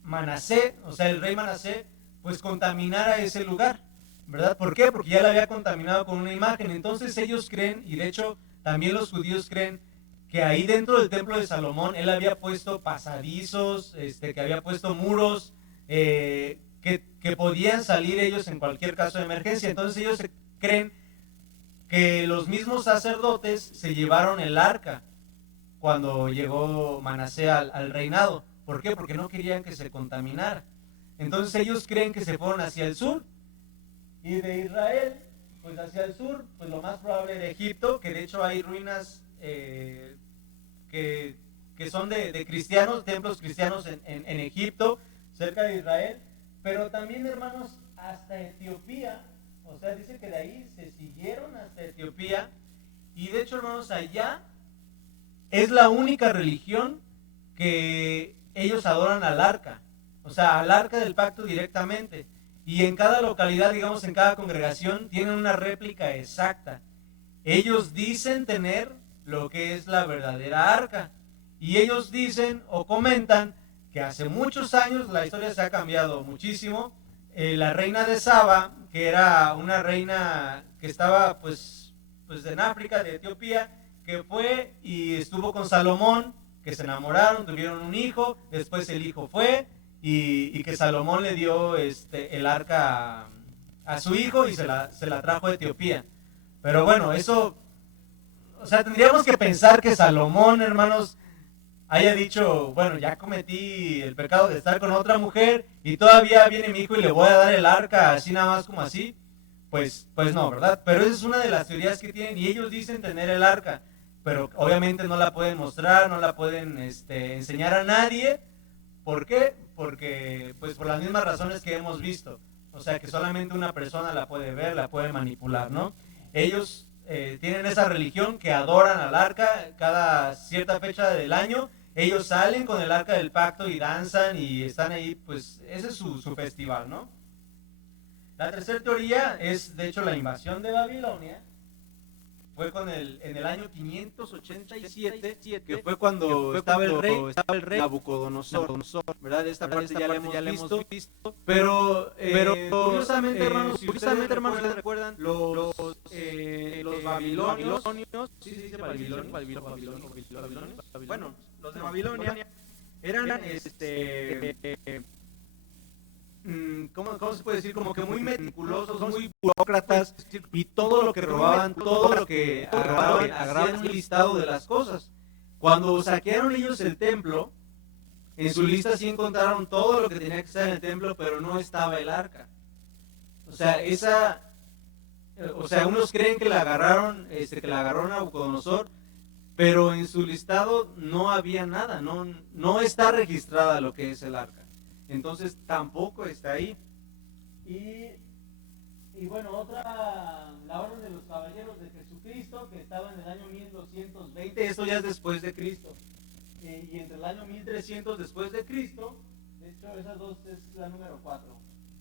Manasé, o sea, el rey Manasé, pues contaminara ese lugar, ¿verdad? ¿Por qué? Porque ya la había contaminado con una imagen. Entonces ellos creen, y de hecho también los judíos creen, que ahí dentro del templo de Salomón él había puesto pasadizos, que había puesto muros, que podían salir ellos en cualquier caso de emergencia. Entonces ellos creen que los mismos sacerdotes se llevaron el arca cuando llegó Manasé al reinado. ¿Por qué? Porque no querían que se contaminara. Entonces ellos creen que se fueron hacia el sur, y de Israel, pues hacia el sur, pues lo más probable era Egipto, que de hecho hay ruinas que son de cristianos, templos cristianos en Egipto, cerca de Israel. Pero también, hermanos, hasta Etiopía, o sea, dice que de ahí se siguieron hasta Etiopía, y de hecho, hermanos, allá es la única religión que ellos adoran al arca, o sea, al arca del pacto directamente, y en cada localidad, digamos, en cada congregación, tienen una réplica exacta. Ellos dicen tener lo que es la verdadera arca, y ellos dicen o comentan que hace muchos años la historia se ha cambiado muchísimo. La reina de Saba, que era una reina que estaba pues en África, de Etiopía, que fue y estuvo con Salomón, que se enamoraron, tuvieron un hijo, después el hijo fue y que Salomón le dio el arca a su hijo y se la trajo de Etiopía. Pero bueno, eso, o sea, tendríamos que pensar que Salomón, hermanos, haya dicho, bueno, ya cometí el pecado de estar con otra mujer y todavía viene mi hijo y le voy a dar el arca así nada más como así. Pues no, ¿verdad? Pero esa es una de las teorías que tienen y ellos dicen tener el arca, pero obviamente no la pueden mostrar, no la pueden enseñar a nadie. ¿Por qué? Porque pues por las mismas razones que hemos visto. O sea, que solamente una persona la puede ver, la puede manipular, ¿no? Ellos tienen esa religión que adoran al arca cada cierta fecha del año. Ellos salen con el arca del pacto y danzan y están ahí, pues ese es su festival, ¿no? La tercera teoría es, de hecho, la invasión de Babilonia. Fue en el año 587, que fue cuando estaba el rey Nabucodonosor, ¿verdad? Esta parte ya la hemos visto. Pero curiosamente, hermanos, si ustedes recuerdan, los babilonios, ¿sí se dice babilonios? Bueno, los de Babilonia eran, ¿cómo se puede decir? Como que muy meticulosos, muy burócratas, y todo lo que robaban, todo lo que agarraban un listado de las cosas. Cuando saquearon ellos el templo, en su lista sí encontraron todo lo que tenía que estar en el templo, pero no estaba el arca. O sea, unos creen que la agarraron, a Nabucodonosor, pero en su listado no había nada, no está registrada lo que es el arca. Entonces tampoco está ahí. Y bueno, la orden de los caballeros de Jesucristo, que estaba en el año 1220, esto ya es después de Cristo. Y entre el año 1300 después de Cristo, de hecho esas dos es la número 4,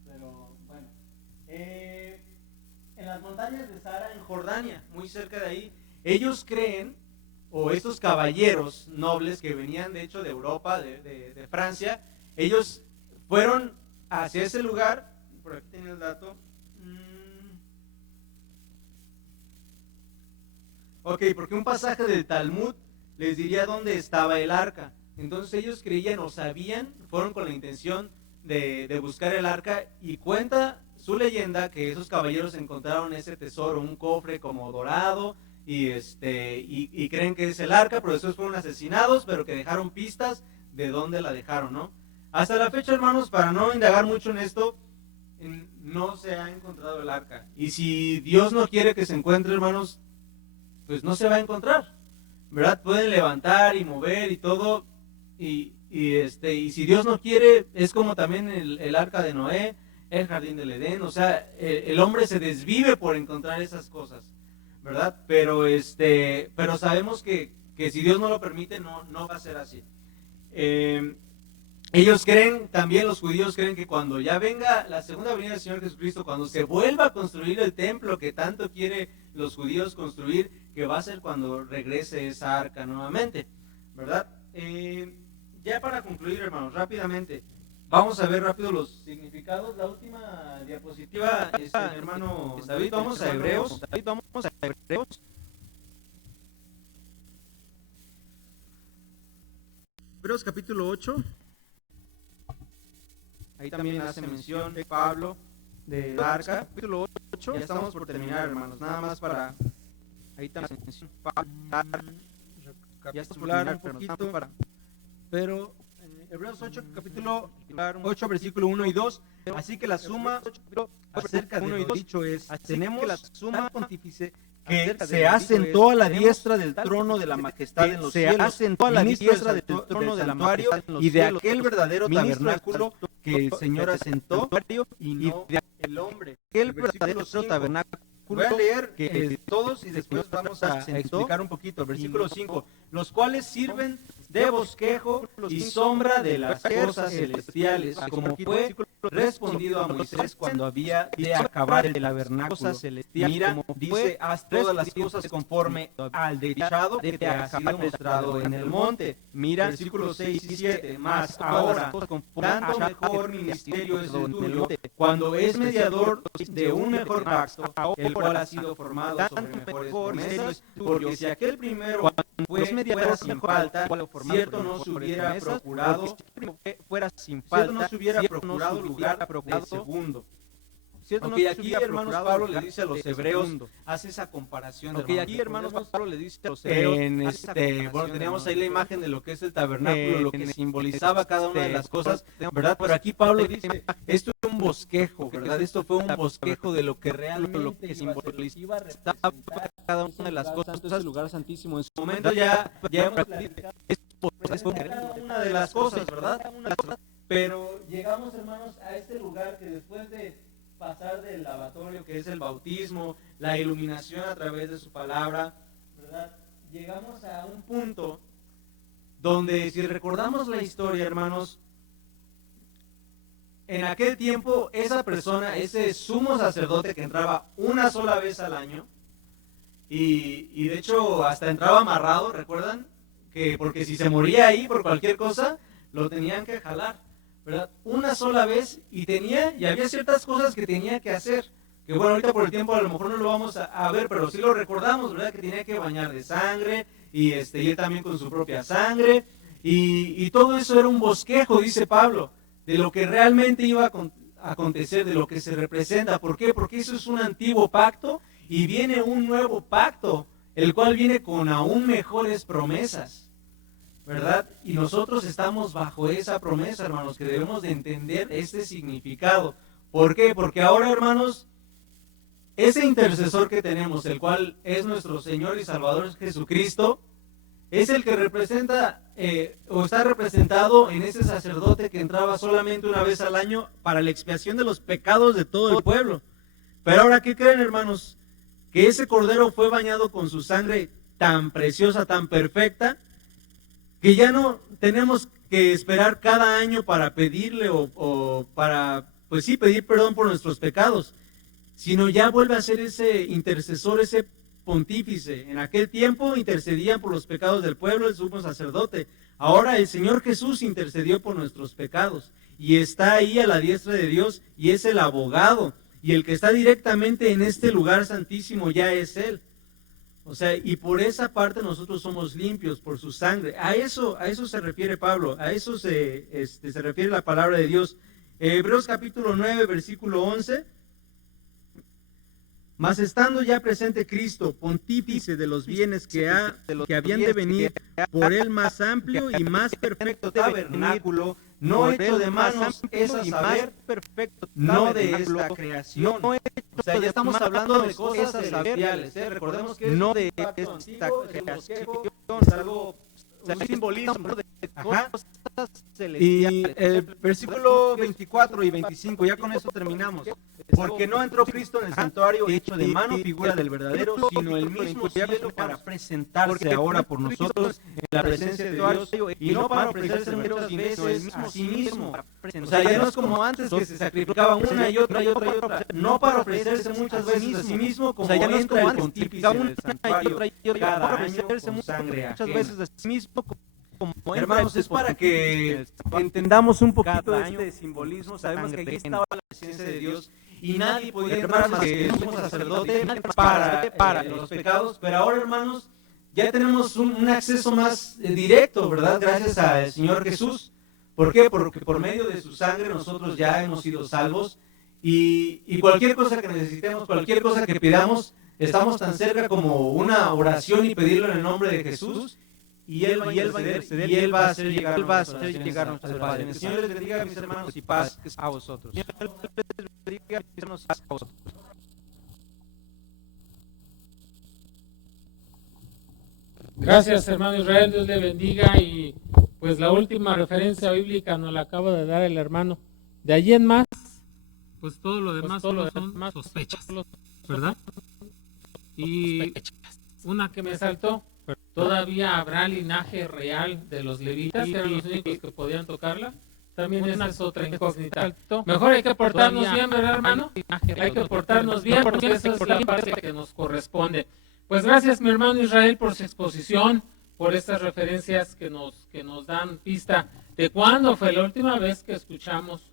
pero bueno. En las montañas de Sara, en Jordania, muy cerca de ahí, ellos creen, o estos caballeros nobles que venían de hecho de Europa, de Francia, ellos fueron hacia ese lugar. Por aquí tenía el dato. Ok, porque un pasaje del Talmud les diría dónde estaba el arca. Entonces ellos creían o sabían, fueron con la intención de buscar el arca, y cuenta su leyenda que esos caballeros encontraron ese tesoro, un cofre como dorado, y creen que es el arca, pero después fueron asesinados, pero que dejaron pistas de dónde la dejaron, ¿no? Hasta la fecha, hermanos, para no indagar mucho en esto, no se ha encontrado el arca. Y si Dios no quiere que se encuentre, hermanos, pues no se va a encontrar, ¿verdad? Pueden levantar y mover y todo, y si Dios no quiere, es como también el arca de Noé, el jardín del Edén. O sea, el hombre se desvive por encontrar esas cosas, ¿verdad? Pero sabemos que si Dios no lo permite, no va a ser así. Ellos creen, también los judíos creen, que cuando ya venga la segunda venida del Señor Jesucristo, cuando se vuelva a construir el templo que tanto quiere los judíos construir, que va a ser cuando regrese esa arca nuevamente, ¿verdad? Ya para concluir, hermanos, rápidamente, vamos a ver rápido los significados. La última diapositiva, hermano David, vamos a Hebreos. Hebreos capítulo 8. Ahí también hace mención de Pablo del arca. Capítulo 8. Ya estamos por terminar, hermanos. Nada más para... Ahí también hace mención Pablo. Ya estamos por terminar un poquito. Pero Hebreos 8, capítulo 8, versículo 1 y 2. Así que la suma acerca de lo dicho es: tenemos la suma pontífice que se asentó a la diestra del trono de la majestad en los cielos, se asentó a la diestra del trono del santuario y de aquel verdadero tabernáculo que el Señor asentó, y no el hombre. Aquel verdadero tabernáculo. Voy a leer todos y después vamos a explicar un poquito. El versículo 5: los cuales sirven de bosquejo y sombra de las cosas celestiales, como fue respondido a Moisés cuando había de acabar el tabernáculo, mira, dice, haz todas las cosas conforme al dechado que te ha sido mostrado en el monte. Mira, versículos 6 y 7, más ahora, tanto mejor ministerio es el tuyo, cuando es mediador de un mejor pacto, el cual ha sido formado sobre mejores promesas, porque si aquel primero fuera sin falta, cierto no se hubiera procurado lugar de segundo. Aunque aquí, hermanos, Pablo le dice a los hebreos, hace esa comparación. Aunque aquí, hermanos, Pablo le dice a los hebreos, bueno, teníamos ahí la imagen de lo que es el tabernáculo, lo que simbolizaba cada una de las cosas, ¿verdad? Pero aquí Pablo dice, esto es un bosquejo, ¿verdad? Esto fue un bosquejo de lo que realmente, lo que simbolizaba cada una de las cosas. Entonces, el lugar santísimo en su momento ya hemos es una de las cosas, ¿verdad? Pero llegamos, hermanos, a este lugar que después de pasar del lavatorio, que es el bautismo, la iluminación a través de su palabra, ¿verdad? Llegamos a un punto donde, si recordamos la historia, hermanos, en aquel tiempo esa persona, ese sumo sacerdote que entraba una sola vez al año, y de hecho hasta entraba amarrado, ¿recuerdan? Que porque si se moría ahí por cualquier cosa, lo tenían que jalar, ¿verdad? Una sola vez, y había ciertas cosas que tenía que hacer, que bueno, ahorita por el tiempo a lo mejor no lo vamos a ver, pero sí lo recordamos, ¿verdad? Que tenía que bañar de sangre, y él también con su propia sangre, y todo eso era un bosquejo, dice Pablo, de lo que realmente iba a acontecer, de lo que se representa. ¿Por qué? Porque eso es un antiguo pacto, y viene un nuevo pacto, el cual viene con aún mejores promesas, ¿verdad? Y nosotros estamos bajo esa promesa, hermanos, que debemos de entender este significado. ¿Por qué? Porque ahora, hermanos, ese intercesor que tenemos, el cual es nuestro Señor y Salvador Jesucristo, es el que representa o está representado en ese sacerdote que entraba solamente una vez al año para la expiación de los pecados de todo el pueblo. Pero ahora, ¿qué creen, hermanos? Que ese cordero fue bañado con su sangre tan preciosa, tan perfecta, que ya no tenemos que esperar cada año para pedirle o para, pues sí, pedir perdón por nuestros pecados, sino ya vuelve a ser ese intercesor, ese pontífice. En aquel tiempo intercedían por los pecados del pueblo el sumo sacerdote. Ahora el Señor Jesús intercedió por nuestros pecados y está ahí a la diestra de Dios y es el abogado. Y el que está directamente en este lugar santísimo ya es Él. O sea, y por esa parte nosotros somos limpios por su sangre. A eso se refiere Pablo, a eso se refiere la palabra de Dios. Hebreos capítulo 9, versículo 11. Mas estando ya presente Cristo, pontífice de los bienes que habían de venir por el más amplio y más perfecto tabernáculo, no hecho de manos, es a saber, perfecto, no de esta creación. O sea, ya estamos hablando de cosas celestiales, recordemos que no de esta creación, es algo, un simbolismo de cosas celestiales. Y el versículo 24 y 25, ya con eso terminamos. Porque no entró Cristo en el santuario hecho de mano, figura del verdadero, sino el mismo cielo para presentarse ahora por nosotros en la presencia de Dios, y no para ofrecerse muchas veces a sí mismo. O sea, ya no es como antes que se sacrificaba una y otra y otra y otra, no para ofrecerse muchas veces a sí mismo, como ya no es como el pontífice del santuario cada año con sangre muchas veces a sí mismo. Hermanos, es para que entendamos un poquito de este simbolismo. Sabemos que aquí estaba la presencia de Dios y nadie podía entrar más que el sumo sacerdote para los pecados. Pero ahora, hermanos, ya tenemos un acceso más directo, ¿verdad? Gracias al Señor Jesús. ¿Por qué? Porque por medio de su sangre nosotros ya hemos sido salvos y cualquier cosa que necesitemos, cualquier cosa que pidamos, estamos tan cerca como una oración y pedirlo en el nombre de Jesús. Y Él va a hacer llegar nuestras oraciones. Señor les bendiga, mis hermanos, y paz a vosotros. Señor les bendiga, mis hermanos, paz a vosotros. Gracias, hermano Israel, Dios le bendiga. Y pues la última referencia bíblica nos la acaba de dar el hermano. De allí en más, pues todo lo demás son sospechas, ¿verdad? Y una que me saltó. Todavía habrá linaje real de los levitas, que eran los únicos que podían tocarla. También esa es otra incógnita. Mejor hay que portarnos bien, ¿verdad, hermano? Hay que portarnos bien porque esa es la parte que nos corresponde. Pues gracias, mi hermano Israel, por su exposición, por estas referencias que nos dan pista de cuándo fue la última vez que escuchamos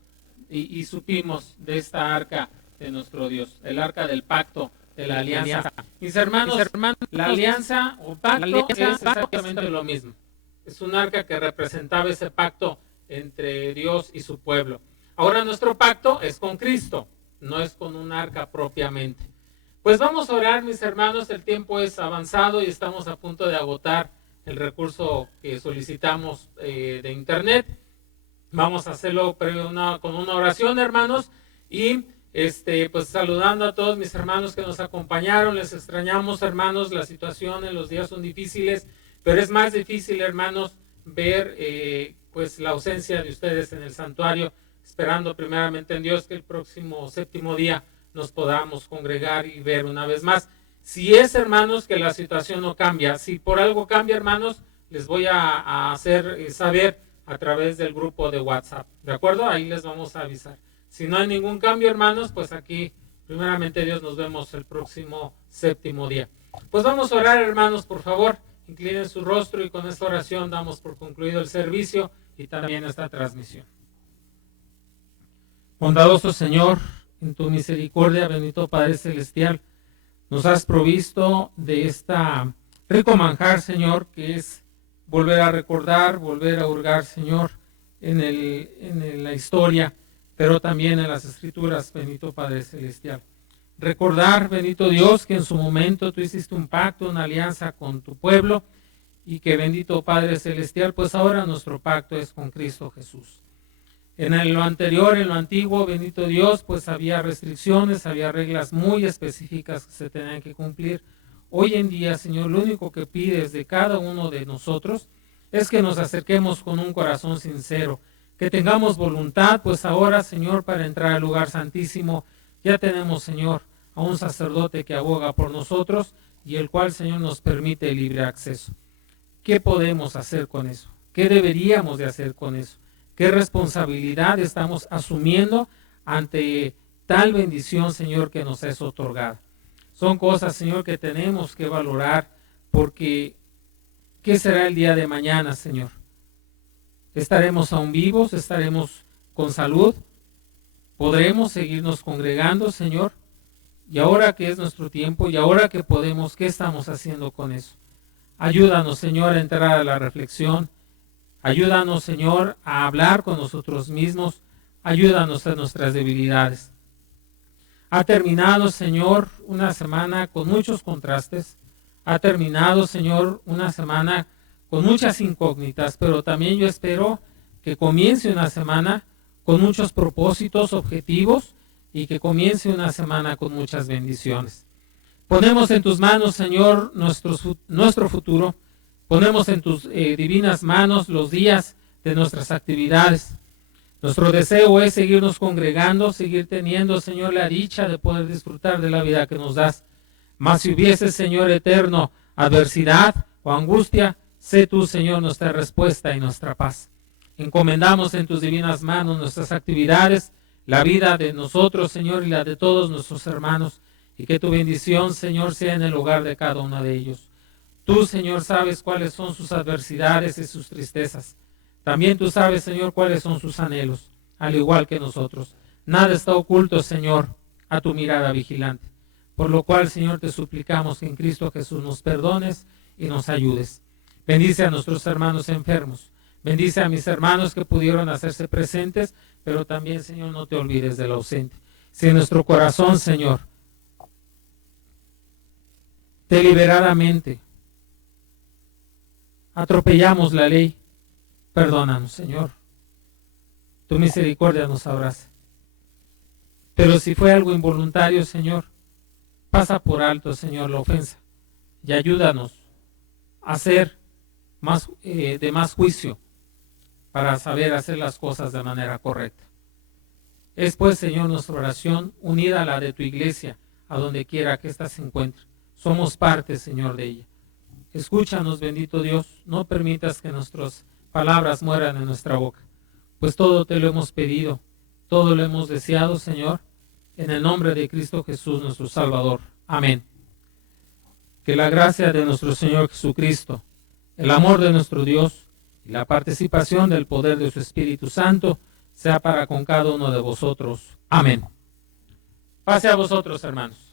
y supimos de esta arca de nuestro Dios, el arca del pacto, de la alianza. Mis hermanos, la alianza o pacto es exactamente lo mismo. Es un arca que representaba ese pacto entre Dios y su pueblo. Ahora nuestro pacto es con Cristo, no es con un arca propiamente. Pues vamos a orar, mis hermanos, el tiempo es avanzado y estamos a punto de agotar el recurso que solicitamos de internet. Vamos a hacerlo con una oración, hermanos, y pues saludando a todos mis hermanos que nos acompañaron. Les extrañamos, hermanos, la situación en los días son difíciles, pero es más difícil, hermanos, ver pues la ausencia de ustedes en el santuario, esperando primeramente en Dios que el próximo séptimo día nos podamos congregar y ver una vez más. Si es, hermanos, que la situación no cambia, si por algo cambia, hermanos, les voy a hacer saber a través del grupo de WhatsApp, ¿de acuerdo? Ahí les vamos a avisar. Si no hay ningún cambio, hermanos, pues aquí, primeramente Dios, nos vemos el próximo séptimo día. Pues vamos a orar, hermanos, por favor, inclinen su rostro y con esta oración damos por concluido el servicio y también esta transmisión. Bondadoso Señor, en tu misericordia, bendito Padre Celestial, nos has provisto de esta rico manjar, Señor, que es volver a recordar, volver a hurgar, Señor, en la historia, pero también en las Escrituras, bendito Padre Celestial. Recordar, bendito Dios, que en su momento tú hiciste un pacto, una alianza con tu pueblo, y que, bendito Padre Celestial, pues ahora nuestro pacto es con Cristo Jesús. En lo anterior, en lo antiguo, bendito Dios, pues había restricciones, había reglas muy específicas que se tenían que cumplir. Hoy en día, Señor, lo único que pides de cada uno de nosotros es que nos acerquemos con un corazón sincero, que tengamos voluntad, pues ahora, Señor, para entrar al lugar santísimo, ya tenemos, Señor, a un sacerdote que aboga por nosotros y el cual, Señor, nos permite el libre acceso. ¿Qué podemos hacer con eso? ¿Qué deberíamos de hacer con eso? ¿Qué responsabilidad estamos asumiendo ante tal bendición, Señor, que nos es otorgada? Son cosas, Señor, que tenemos que valorar, porque ¿qué será el día de mañana, Señor? ¿Estaremos aún vivos? ¿Estaremos con salud? ¿Podremos seguirnos congregando, Señor? Y ahora que es nuestro tiempo, y ahora que podemos, ¿qué estamos haciendo con eso? Ayúdanos, Señor, a entrar a la reflexión. Ayúdanos, Señor, a hablar con nosotros mismos. Ayúdanos en nuestras debilidades. Ha terminado, Señor, una semana con muchos contrastes. Ha terminado, Señor, una semana con muchas incógnitas, pero también yo espero que comience una semana con muchos propósitos, objetivos, y que comience una semana con muchas bendiciones. Ponemos en tus manos, Señor, nuestro futuro. Ponemos en tus divinas manos los días de nuestras actividades. Nuestro deseo es seguirnos congregando, seguir teniendo, Señor, la dicha de poder disfrutar de la vida que nos das. Mas si hubiese, Señor eterno, adversidad o angustia, sé tú, Señor, nuestra respuesta y nuestra paz. Encomendamos en tus divinas manos nuestras actividades, la vida de nosotros, Señor, y la de todos nuestros hermanos, y que tu bendición, Señor, sea en el hogar de cada uno de ellos. Tú, Señor, sabes cuáles son sus adversidades y sus tristezas. También tú sabes, Señor, cuáles son sus anhelos, al igual que nosotros. Nada está oculto, Señor, a tu mirada vigilante. Por lo cual, Señor, te suplicamos que en Cristo Jesús nos perdones y nos ayudes. Bendice a nuestros hermanos enfermos. Bendice a mis hermanos que pudieron hacerse presentes, pero también, Señor, no te olvides del ausente. Si en nuestro corazón, Señor, deliberadamente atropellamos la ley, perdónanos, Señor. Tu misericordia nos abraza. Pero si fue algo involuntario, Señor, pasa por alto, Señor, la ofensa y ayúdanos a hacer de más juicio para saber hacer las cosas de manera correcta. Es pues, Señor, nuestra oración unida a la de tu iglesia, a donde quiera que ésta se encuentre. Somos parte, Señor, de ella. Escúchanos, bendito Dios, no permitas que nuestras palabras mueran en nuestra boca. pues todo te lo hemos pedido, todo lo hemos deseado, Señor, en el nombre de Cristo Jesús, nuestro Salvador. Amén. Que la gracia de nuestro Señor Jesucristo, el amor de nuestro Dios y la participación del poder de su Espíritu Santo sea para con cada uno de vosotros. Amén. Pase a vosotros, hermanos.